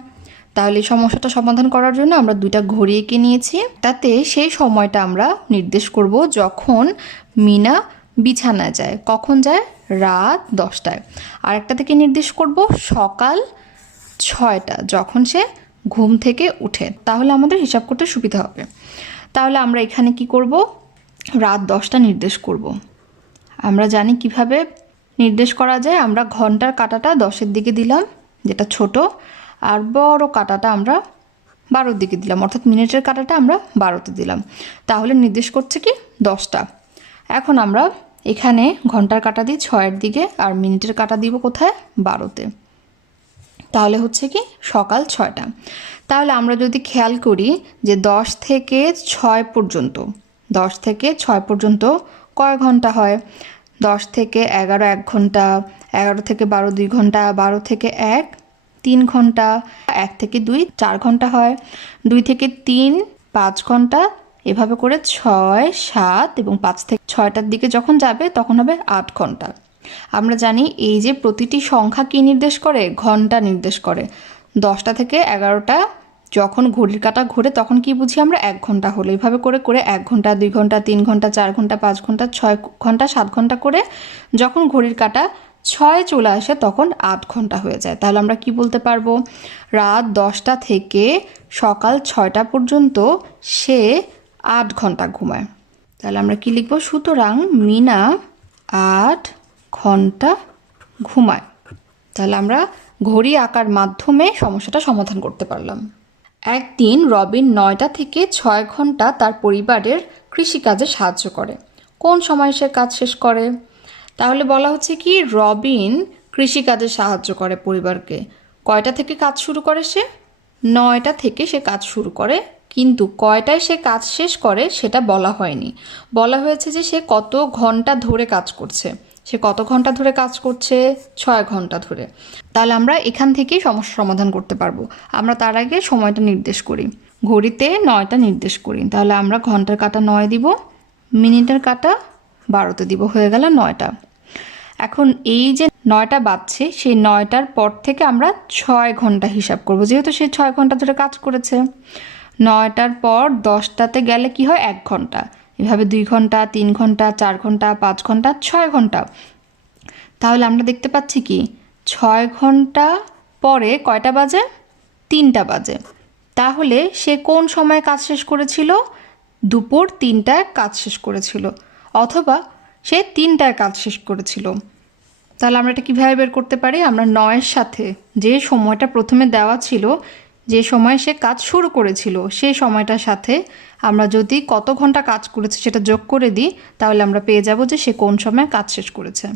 তাহলে এই সমস্যাটা সমাধান করার জন্য আমরা 2টা ঘড়ি এঁকে নিয়েছি। তাতে সেই সময়টা আমরা নির্দেশ করব যখন মিনা বিছানায় যায়। কখন যায়? রাত 10টায়। আর একটা থেকে নির্দেশ করব সকাল 6টা, যখন সে ঘুম থেকে উঠে। তাহলে আমাদের হিসাব করতে সুবিধা হবে। তাহলে আমরা এখানে কি করব, রাত 10টা নির্দেশ করব। আমরা জানি কিভাবে নির্দেশ করা যায়, আমরা ঘন্টার কাঁটাটা 10-এর দিকে দিলাম যেটা ছোট, আর বড় কাঁটাটা আমরা 12-র দিকে দিলাম, অর্থাৎ মিনিটের কাঁটাটা আমরা 12তে দিলাম। তাহলে নির্দেশ করছে কি 10টা। এখন আমরা এখানে ঘন্টার কাঁটা দিই 6-এর দিকে আর মিনিটের কাঁটা দিব কোথায়, 12তে। তাহলে হচ্ছে কি সকাল 6টা। তাহলে আমরা যদি খেয়াল করি যে 10 থেকে 6 পর্যন্ত, 10 থেকে 6 পর্যন্ত কয় ঘন্টা হয়? 10 থেকে 11 1 ঘন্টা, 11 থেকে 12 2 ঘন্টা, 12 থেকে 1 3 ঘন্টা, 1 থেকে 2 4 ঘন্টা হয়, 2 থেকে 3 5 ঘন্টা, এভাবে করে 6 7 এবং 5 থেকে 6টার দিকে যখন যাবে তখন হবে 8 ঘন্টা। আমরা জানি এই যে প্রতিটি সংখ্যা কি নির্দেশ করে, ঘন্টা নির্দেশ করে। 10টা থেকে 11টা যখন ঘড়ির কাঁটা ঘোরে তখন কি বুঝি আমরা, 1 ঘন্টা হলো। এইভাবে করে করে 1 ঘন্টা 2 ঘন্টা 3 ঘন্টা 4 ঘন্টা 5 ঘন্টা 6 ঘন্টা 7 ঘন্টা করে যখন ঘড়ির কাঁটা 6 চলে আসে তখন 8 ঘন্টা হয়ে যায়। তাহলে আমরা কি বলতে পারবো, রাত 10টা থেকে সকাল 6টা পর্যন্ত সে 8 ঘন্টা ঘুমায়। তাহলে আমরা কি লিখব, সুতরাং মিনা 8 ঘন্টা ঘুমায়। তাহলে আমরা ঘড়ি আঁকার মাধ্যমে সমস্যাটা সমাধান করতে পারলাম। একদিন রবিন 9টা থেকে 6 ঘন্টা তার পরিবারের কৃষিকাজে সাহায্য করে। কোন সময় সে কাজ শেষ করে? তাহলে বলা হচ্ছে কি রবিন কৃষিকাজে সাহায্য করে পরিবারকে। কয়টা থেকে কাজ শুরু করে সে? 9টা থেকে সে কাজ শুরু করে, কিন্তু কয়টায় সে কাজ শেষ করে সেটা বলা হয়নি। বলা হয়েছে যে সে কত ঘন্টা ধরে কাজ করছে। সে কত ঘন্টা ধরে কাজ করছে? 6 ঘন্টা ধরে। তাহলে আমরা এখান থেকেই সমস্যা সমাধান করতে পারবো। আমরা তার আগে সময়টা নির্দেশ করি, ঘড়িতে 9টা নির্দেশ করি। তাহলে আমরা ঘন্টার কাঁটা 9 দিব, মিনিটের কাঁটা 12তে দিব, হয়ে গেল 9টা। এখন এই যে 9টা বাজছে, সেই 9টার পর থেকে আমরা 6 ঘন্টা হিসাব করব, যেহেতু সে 6 ঘন্টা ধরে কাজ করেছে। 9টার পর 10টাতে গেলে কি হয়? 1 ঘন্টা। এভাবে 2 ঘন্টা, 3 ঘন্টা, 4 ঘন্টা, 5 ঘন্টা, 6 ঘন্টা। তাহলে আমরা দেখতে পাচ্ছি কি 6 ঘন্টা পরে কয়টা বাজে? 3টা বাজে। তাহলে সে কোন সময় কাজ শেষ করেছিল? দুপুর 3টায় কাজ শেষ করেছিল, অথবা সে 3টায় কাজ শেষ করেছিল। তাহলে আমরা এটা কীভাবে বের করতে পারি? আমরা 9-এর সাথে যে সময়টা প্রথমে দেওয়া ছিল, যে সময় সে কাজ শুরু করেছিল, সেই সময়টার সাথে আমরা যদি কত ঘন্টা কাজ করেছে সেটা যোগ করে দিই, তাহলে আমরা পেয়ে যাব যে সে কোন সময় কাজ শেষ করেছে।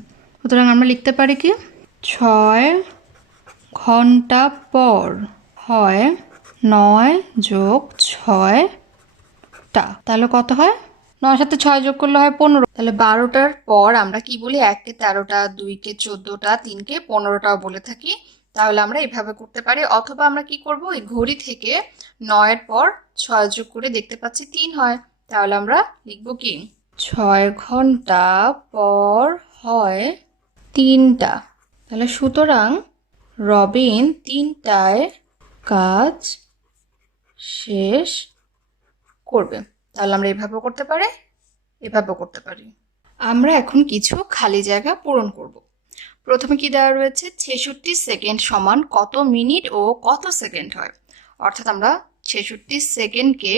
সুতরাং আমরা লিখতে পারি কি 6 ঘন্টা পর হয় 9 যোগ 6টা। তাহলে কত হয়? 9 সাথে 6 যোগ করলে হয় 15। তাহলে 12টার পর আমরা কি বলি? 1কে 13টা, 2কে 14টা, 3কে 15টাও বলে থাকি। তাহলে আমরা এভাবে করতে পারি, অথবা আমরা কি করব? এই ঘড়ি থেকে 9-এর পর 6 যোগ করে দেখতে পাচ্ছি 3 হয়। তাহলে আমরা লিখব কি 6 ঘন্টা পর হয় 3টা। তাহলে সুতরাং রবিন 3টায় কাজ শেষ করবে। তাহলে আমরা এভাবেও করতে পারি, এভাবেও করতে পারি। আমরা এখন কিছু খালি জায়গা পূরণ করব। প্রথমে কি দেওয়া রয়েছে? 66 সেকেন্ড সমান কত মিনিট ও কত সেকেন্ড হয়। অর্থাৎ আমরা 66 সেকেন্ডকে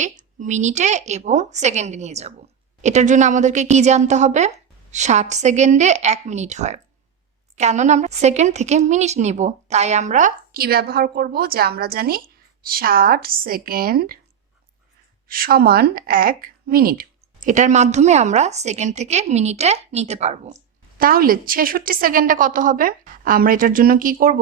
মিনিটে এবং সেকেন্ডে নিয়ে যাব। এটার জন্য আমাদেরকে কি জানতে হবে? 60 সেকেন্ডে 1 মিনিট হয়। কেননা আমরা সেকেন্ড থেকে মিনিট নিব, তাই আমরা কি ব্যবহার করব? যে আমরা জানি 60 সেকেন্ড সমান 1 মিনিট। এটার মাধ্যমে আমরা সেকেন্ড থেকে মিনিটে নিতে পারবো। তাহলে 66 সেকেন্ডে কত হবে? আমরা এটার জন্য কি করব?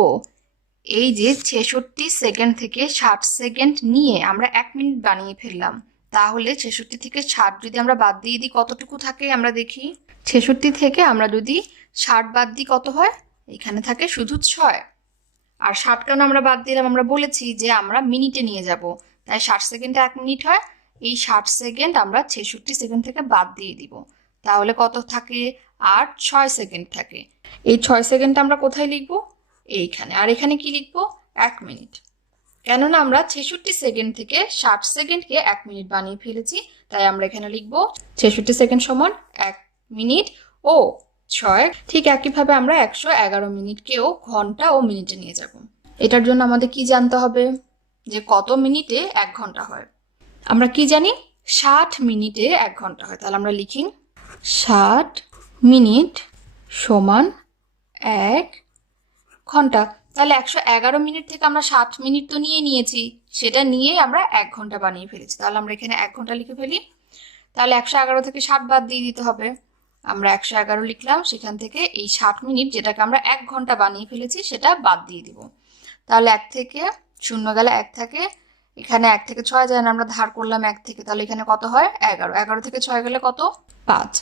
এই যে 66 সেকেন্ড থেকে 60 সেকেন্ড নিয়ে আমরা 1 মিনিট বানিয়ে ফেললাম। তাহলে 66 থেকে 60 যদি আমরা বাদ দিয়ে দিই, কতটুকু থাকে আমরা দেখি। 66 থেকে আমরা যদি 60 বাদ দিই, কত হয়? এখানে থাকে শুধু 6। আর 60 কেন আমরা বাদ দিলাম? আমরা বলেছি যে আমরা মিনিটে নিয়ে যাব, তাই 60 সেকেন্ডে 1 মিনিট হয়। এই 60 সেকেন্ড আমরা 66 সেকেন্ড থেকে বাদ দিয়ে দিব। তাহলে কত থাকে? আর 6 সেকেন্ড থাকে। এই 6 সেকেন্ড আমরা কোথায় লিখব? এইখানে। আর এখানে কি লিখব? 1 মিনিট। কেননা আমরা 66 সেকেন্ড থেকে 60 সেকেন্ডকে 1 মিনিট বানিয়ে ফেলেছি, তাই আমরা এখানে লিখব 66 সেকেন্ড সমান 1 মিনিট ও 6। ঠিক একইভাবে আমরা 111 মিনিটকেও ঘন্টা ও মিনিটে নিয়ে যাব। এটার জন্য আমাদের কি জানতে হবে? যে কত মিনিটে 1 ঘন্টা হয়। আমরা কি জানি? 60 মিনিটে 1 ঘন্টা হয়। তাহলে আমরা লিখি 60 মিনিট সমান 1 ঘন্টা। তাহলে 111 মিনিট থেকে আমরা 60 মিনিট তো নিয়েছি, সেটা নিয়ে আমরা 1 ঘন্টা বানিয়ে ফেলেছি। তাহলে আমরা এখানে 1 ঘন্টা লিখে ফেলি। তাহলে 111 থেকে 60 বাদ দিয়ে দিতে হবে। আমরা 111 লিখলাম, সেখান থেকে এই 60 মিনিট যেটাকে আমরা 1 ঘন্টা বানিয়ে ফেলেছি সেটা বাদ দিয়ে দিব। তাহলে 1 থেকে 0 গেলে 1 থাকে, এখানে 1 থেকে 6 যায় না, আমরা ধার করলাম 1 থেকে, তাহলে এখানে কত হয়? 11। 11 থেকে 6 গেলে কত? 5।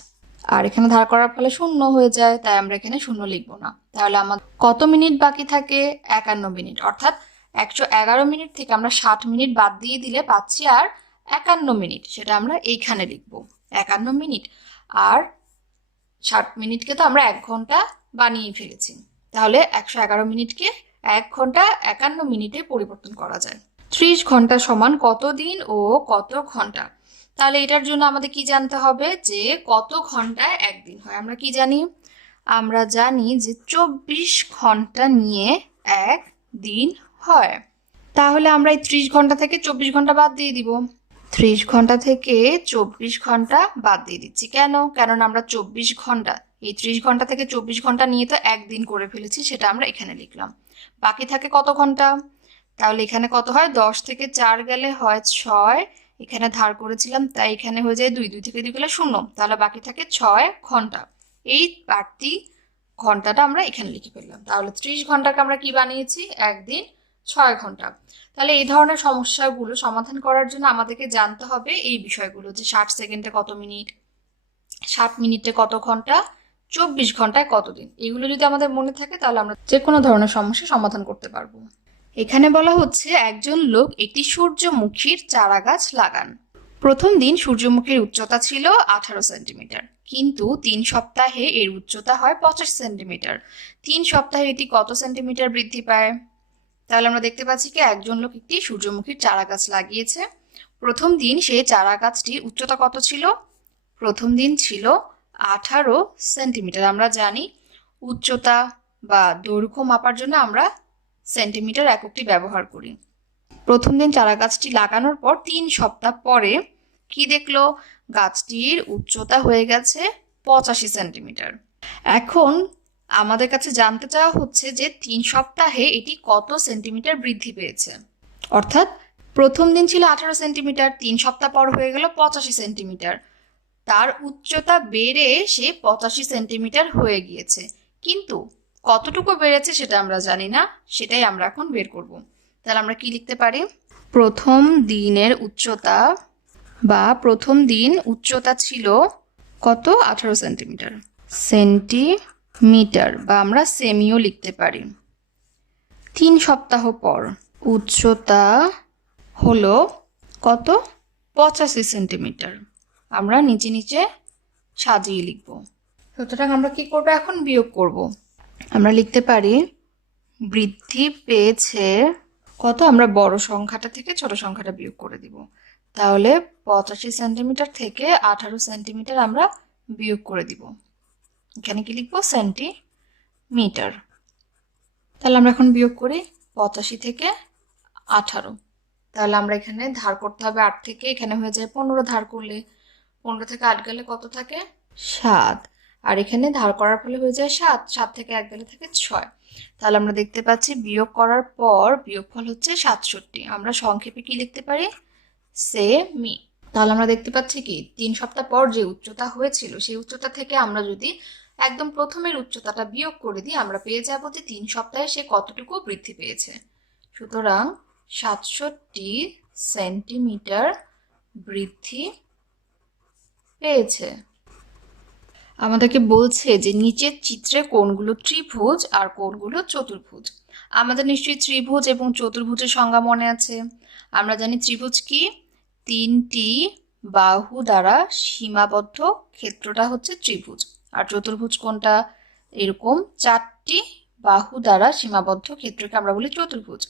আর এখানে ধার করার ফলে 0 হয়ে যায়, তাই আমরা এখানে 0 লিখবো না। তাহলে আমাদের কত মিনিট বাকি থাকে? 51 মিনিট। অর্থাৎ 111 মিনিট থেকে আমরা 60 মিনিট বাদ দিয়ে দিলে পাচ্ছি আর 51 মিনিট। সেটা আমরা এইখানে লিখবো 51 মিনিট। আর 60 মিনিটকে তো আমরা 1 ঘন্টা বানিয়ে ফেলেছি। তাহলে 111 মিনিটকে 1 ঘন্টা 51 মিনিটে পরিবর্তন করা যায়। 30 ঘন্টা সমান কত দিন ও কত ঘন্টা। তাহলে এটার জন্য আমাদের কি জানতে হবে? যে কত ঘন্টায় 1 দিন হয়। আমরা কি জানি? আমরা জানি যে 24 ঘন্টা নিয়ে 1 দিন হয়। তাহলে আমরা এই 30 ঘন্টা থেকে 24 ঘন্টা বাদ দিয়ে দিব। 30 ঘন্টা থেকে 24 ঘন্টা বাদ দিয়ে দিচ্ছি। কেন? কেননা আমরা 24 ঘন্টা, এই 30 ঘন্টা থেকে 24 ঘন্টা নিয়ে তো 1 দিন করে ফেলেছি, সেটা আমরা এখানে লিখলাম। বাকি থাকে কত ঘন্টা? তাহলে এখানে কত হয়? 10 থেকে 4 গেলে হয় 6, এখানে ধার করেছিলাম তাই এখানে হয়ে যায় 2, 2 থেকে 2 গেলে 0, তাহলে বাকি থাকে 6 ঘন্টা। এই বাড়তি ঘন্টাটা আমরা এখানে লিখে ফেললাম। তাহলে 30 ঘন্টাকে আমরা কি বানিয়েছি, একদিন 6 ঘন্টা। তাহলে এই ধরনের সমস্যাগুলো সমাধান করার জন্য আমাদেরকে জানতে হবে এই বিষয়গুলো, যে 60 সেকেন্ডে কত মিনিট, 60 মিনিটে কত ঘন্টা, 24 ঘন্টায় কতদিন। এগুলো যদি আমাদের মনে থাকে তাহলে আমরা যে কোনো ধরনের সমস্যা সমাধান করতে পারবো। এখানে বলা হচ্ছে একজন লোক একটি সূর্যমুখীর চারা গাছ লাগান। প্রথম দিন সূর্যমুখীর উচ্চতা ছিল 18 সেন্টিমিটার, কিন্তু 3 সপ্তাহে এর উচ্চতা হয় 25 সেন্টিমিটার। 3 সপ্তাহে এটি কত সেন্টিমিটার বৃদ্ধি পায়? তাহলে আমরা দেখতে পাচ্ছি কি একজন লোক একটি সূর্যমুখীর চারা গাছ লাগিয়েছে। প্রথম দিন সেই চারা গাছটির উচ্চতা কত ছিল? প্রথম দিন ছিল 18 সেন্টিমিটার। আমরা জানি উচ্চতা বা দৈর্ঘ্য মাপার জন্য আমরা সেন্টিমিটার এককটি ব্যবহার করি। প্রথম দিন চারা গাছটি লাগানোর পর 3 সপ্তাহ পরে কি দেখলো? গাছটির উচ্চতা হয়ে গেছে 85 সেন্টিমিটার। এখন আমাদের কাছে জানতে চাওয়া হচ্ছে যে 3 সপ্তাহে এটি কত সেন্টিমিটার বৃদ্ধি পেয়েছে। অর্থাৎ প্রথম দিন ছিল 18 সেন্টিমিটার, 3 সপ্তাহ পর হয়ে গেল 85 সেন্টিমিটার। তার উচ্চতা বেড়ে সে 85 সেন্টিমিটার হয়ে গিয়েছে, কিন্তু কতটুকু বেড়েছে সেটা আমরা জানি না, সেটাই আমরা এখন বের করব। তাহলে আমরা কি লিখতে পারি? প্রথম দিনের উচ্চতা বা প্রথম দিন উচ্চতা ছিল কত? 18 সেন্টিমিটার। সেন্টিমিটার বা আমরা সেমিও লিখতে পারি। 3 সপ্তাহ পর উচ্চতা হলো কত? 85 সেন্টিমিটার। আমরা নিচে নিচে সাজিয়ে লিখব। সুতরাং আমরা কি করব? এখন বিয়োগ করব। আমরা লিখতে পারি বৃদ্ধি পেয়েছে কত? আমরা বড় সংখ্যাটা থেকে ছোট সংখ্যাটা বিয়োগ করে দিব। তাহলে 85 সেন্টিমিটার থেকে 18 সেন্টিমিটার আমরা বিয়োগ করে দিব। এখানে কি লিখবো? সেন্টিমিটার। তাহলে আমরা এখন বিয়োগ করি 85 থেকে 18। তাহলে আমরা এখানে ধার করতে হবে 8 থেকে, এখানে হয়ে যায় 15। ধার করলে 15 থেকে 8 গেলে কত থাকে? 7। আর এখানে ধার করার ফলে হয়ে যায় 7। 7 থেকে 1 গেলে থাকে 6। তাহলে আমরা দেখতে পাচ্ছি বিয়োগ করার পর বিয়োগফল হচ্ছে 67। আমরা সংক্ষেপে কি লিখতে পারি? সেমি। তাহলে আমরা দেখতে পাচ্ছি কি 3 সপ্তাহ পর যে উচ্চতা হয়েছিল সেই উচ্চতা থেকে আমরা যদি একদম প্রথমের উচ্চতাটা বিয়োগ করে দিই, আমরা পেয়ে যাব যে 3 সপ্তাহে সে কতটুকু বৃদ্ধি পেয়েছে। সুতরাং 67 সেন্টিমিটার বৃদ্ধি পেয়েছে। আমাদেরকে বলছে যে নিচের চিত্রে কোনগুলো ত্রিভুজ আর কোনগুলো চতুর্ভুজ। আমাদের নিশ্চয়ই ত্রিভুজ এবং চতুর্ভুজের সংজ্ঞা মনে আছে। আমরা জানি ত্রিভুজ কি? 3টি বাহু দ্বারা সীমাবদ্ধ ক্ষেত্রটা হচ্ছে ত্রিভুজ। আর চতুর্ভুজ কোনটা? এরকম 4টি বাহু দ্বারা সীমাবদ্ধ ক্ষেত্রকে আমরা বলি চতুর্ভুজ।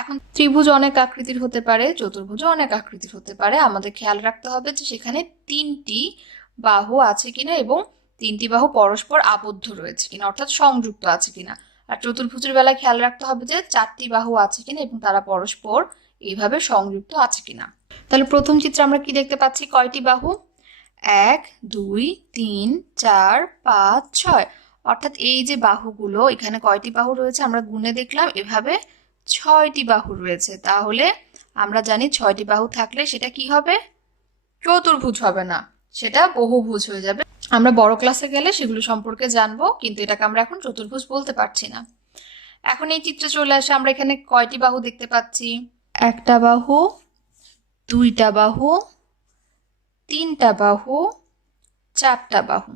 এখন ত্রিভুজ অনেক আকৃতির হতে পারে, চতুর্ভুজও অনেক আকৃতির হতে পারে। আমাদের খেয়াল রাখতে হবে যে সেখানে 3টি বাহু আছে কিনা এবং 3টি বাহু পরস্পর আবদ্ধ রয়েছে কিনা, অর্থাৎ সংযুক্ত আছে কিনা। আর চতুর্ভুজের বেলায় খেয়াল রাখতে হবে যে 4টি বাহু আছে কিনা এবং তারা পরস্পর এইভাবে সংযুক্ত আছে কিনা। তাহলে প্রথম চিত্রে আমরা কি দেখতে পাচ্ছি? কয়টি বাহু? 1 2 3 4 5 6। অর্থাৎ এই যে বাহুগুলো, এখানে কয়টি বাহু রয়েছে আমরা গুণে দেখলাম, এভাবে 6টি বাহু রয়েছে। তাহলে আমরা জানি 6টি বাহু থাকলে সেটা কি হবে? চতুর্ভুজ হবে না, সেটা বহুভুজ হয়ে যাবে। আমরা বড় ক্লাসে গেলে সেগুলো সম্পর্কে জানবো, কিন্তু এটাকে আমরা এখন চতুর্ভুজ বলতে পারছি না। এখন এই চিত্রে চলে আসে, আমরা এখানে কয়টি বাহু দেখতে পাচ্ছি? একটা বাহু, দুইটা বাহু, তিনটা বাহু, চারটা বাহু।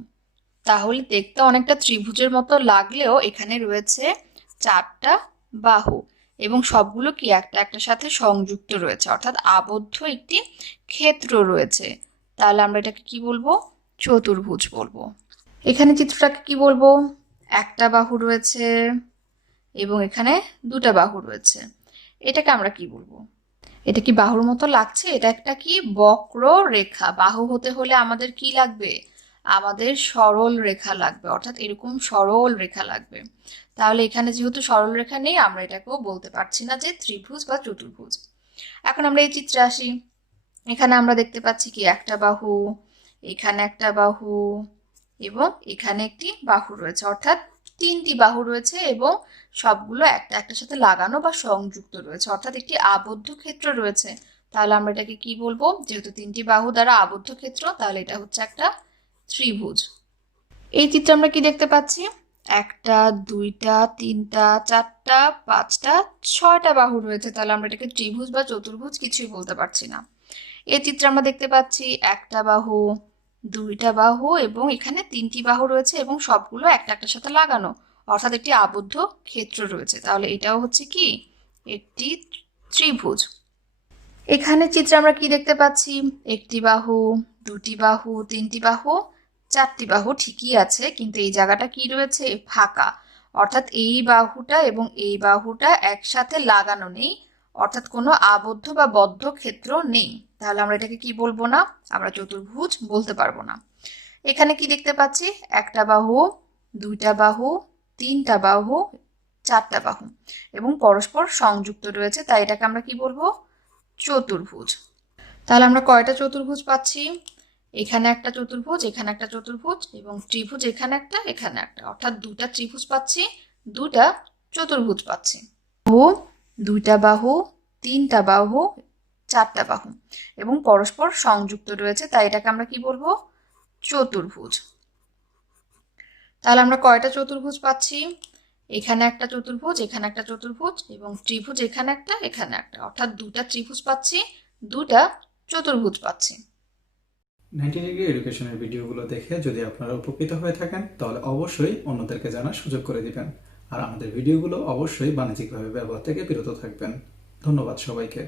তাহলে দেখতে অনেকটা ত্রিভুজের মতো লাগলেও এখানে রয়েছে 4টা বাহু এবং সবগুলো কি একটা একটার সাথে সংযুক্ত রয়েছে, অর্থাৎ আবদ্ধ একটি ক্ষেত্র রয়েছে। তাহলে আমরা এটাকে কি বলবো? চতুর্ভুজ বলবো। এখানে চিত্রটাকে কি বলবো? একটা বাহু রয়েছে এবং এখানে দুটা বাহু রয়েছে। এটাকে আমরা কি বলবো? এটা কি বাহুর মতো লাগছে? এটা একটা কি বক্র রেখা। বাহু হতে হলে আমাদের কি লাগবে? আমাদের সরল রেখা লাগবে, অর্থাৎ এরকম সরল রেখা লাগবে। তাহলে এখানে যেহেতু সরল রেখা নেই, আমরা এটাকেও বলতে পারছি না যে ত্রিভুজ বা চতুর্ভুজ। এখন আমরা এই চিত্রে আসি। এখানে আমরা দেখতে পাচ্ছি কি একটা বাহু, এখানে একটা বাহু এবং এখানে একটি বাহু রয়েছে, অর্থাৎ 3টি বাহু রয়েছে এবং সবগুলো একটা একটার সাথে লাগানো বা সংযুক্ত রয়েছে, অর্থাৎ একটি আবদ্ধ ক্ষেত্র রয়েছে। তাহলে আমরা এটাকে কি বলবো? যেহেতু 3টি বাহু দ্বারা আবদ্ধ ক্ষেত্র, তাহলে এটা হচ্ছে একটা ত্রিভুজ। এই চিত্রে আমরা কি দেখতে পাচ্ছি? একটা, দুইটা, তিনটা, চারটা, পাঁচটা, ছয়টা বাহু রয়েছে। তাহলে আমরা এটাকে ত্রিভুজ বা চতুর্ভুজ কিছুই বলতে পারছি না। এই চিত্রে আমরা দেখতে পাচ্ছি একটা বাহু, দুইটা বাহু এবং এখানে তিনটি বাহু রয়েছে এবং সবগুলো একটা একটার সাথে লাগানো, অর্থাৎ একটি আবদ্ধ ক্ষেত্র রয়েছে। তাহলে এটাও হচ্ছে কি একটি ত্রিভুজ। এখানে চিত্রে আমরা কি দেখতে পাচ্ছি? একটি বাহু, দুটি বাহু, তিনটি বাহু, চারটি বাহু ঠিকই আছে, কিন্তু এই জায়গাটা কি রয়েছে? ফাঁকা। অর্থাৎ এই বাহুটা এবং এই বাহুটা একসাথে লাগানো নেই, অর্থাৎ কোনো আবদ্ধ বা বদ্ধ ক্ষেত্র নেই। তাহলে আমরা এটাকে কি বলবো না? আমরা চতুর্ভুজ বলতে পারবো না। এখানে কি দেখতে পাচ্ছি? একটা বাহু, দুইটা বাহু, তিনটা বাহু, চারটা বাহু এবং পরস্পর সংযুক্ত রয়েছে, তাই এটাকে আমরা কি বলবো? চতুর্ভুজ। তাহলে আমরা কয়টা চতুর্ভুজ পাচ্ছি? এখানে একটা চতুর্ভুজ, এখানে একটা চতুর্ভুজ এবং ত্রিভুজ এখানে একটা, এখানে একটা, অর্থাৎ দুটা ত্রিভুজ পাচ্ছি, দুটা চতুর্ভুজ পাচ্ছি। বাহু, দুইটা বাহু, তিনটা বাহু, চারটা বাহু এবং পরস্পর সংযুক্ত রয়েছে, তাই এটাকে আমরা কি বলবো? চতুর্ভুজ। তাহলে আমরা কয়টা চতুর্ভুজ পাচ্ছি? এখানে একটা চতুর্ভুজ, এখানে একটা চতুর্ভুজ এবং ত্রিভুজ এখানে একটা, এখানে একটা, অর্থাৎ দুটা ত্রিভুজ পাচ্ছি, দুটা চতুর্ভুজ পাচ্ছি। 90 ডিগ্রি এডুকেশনের ভিডিওগুলো দেখে যদি আপনারা উপকৃত হয়ে থাকেন তাহলে অবশ্যই অন্যদেরকে জানার সুযোগ করে দিবেন। আর আমাদের ভিডিওগুলো অবশ্যই বাণিজ্যিকভাবে ব্যবহার থেকে বিরত থাকবেন। ধন্যবাদ সবাইকে।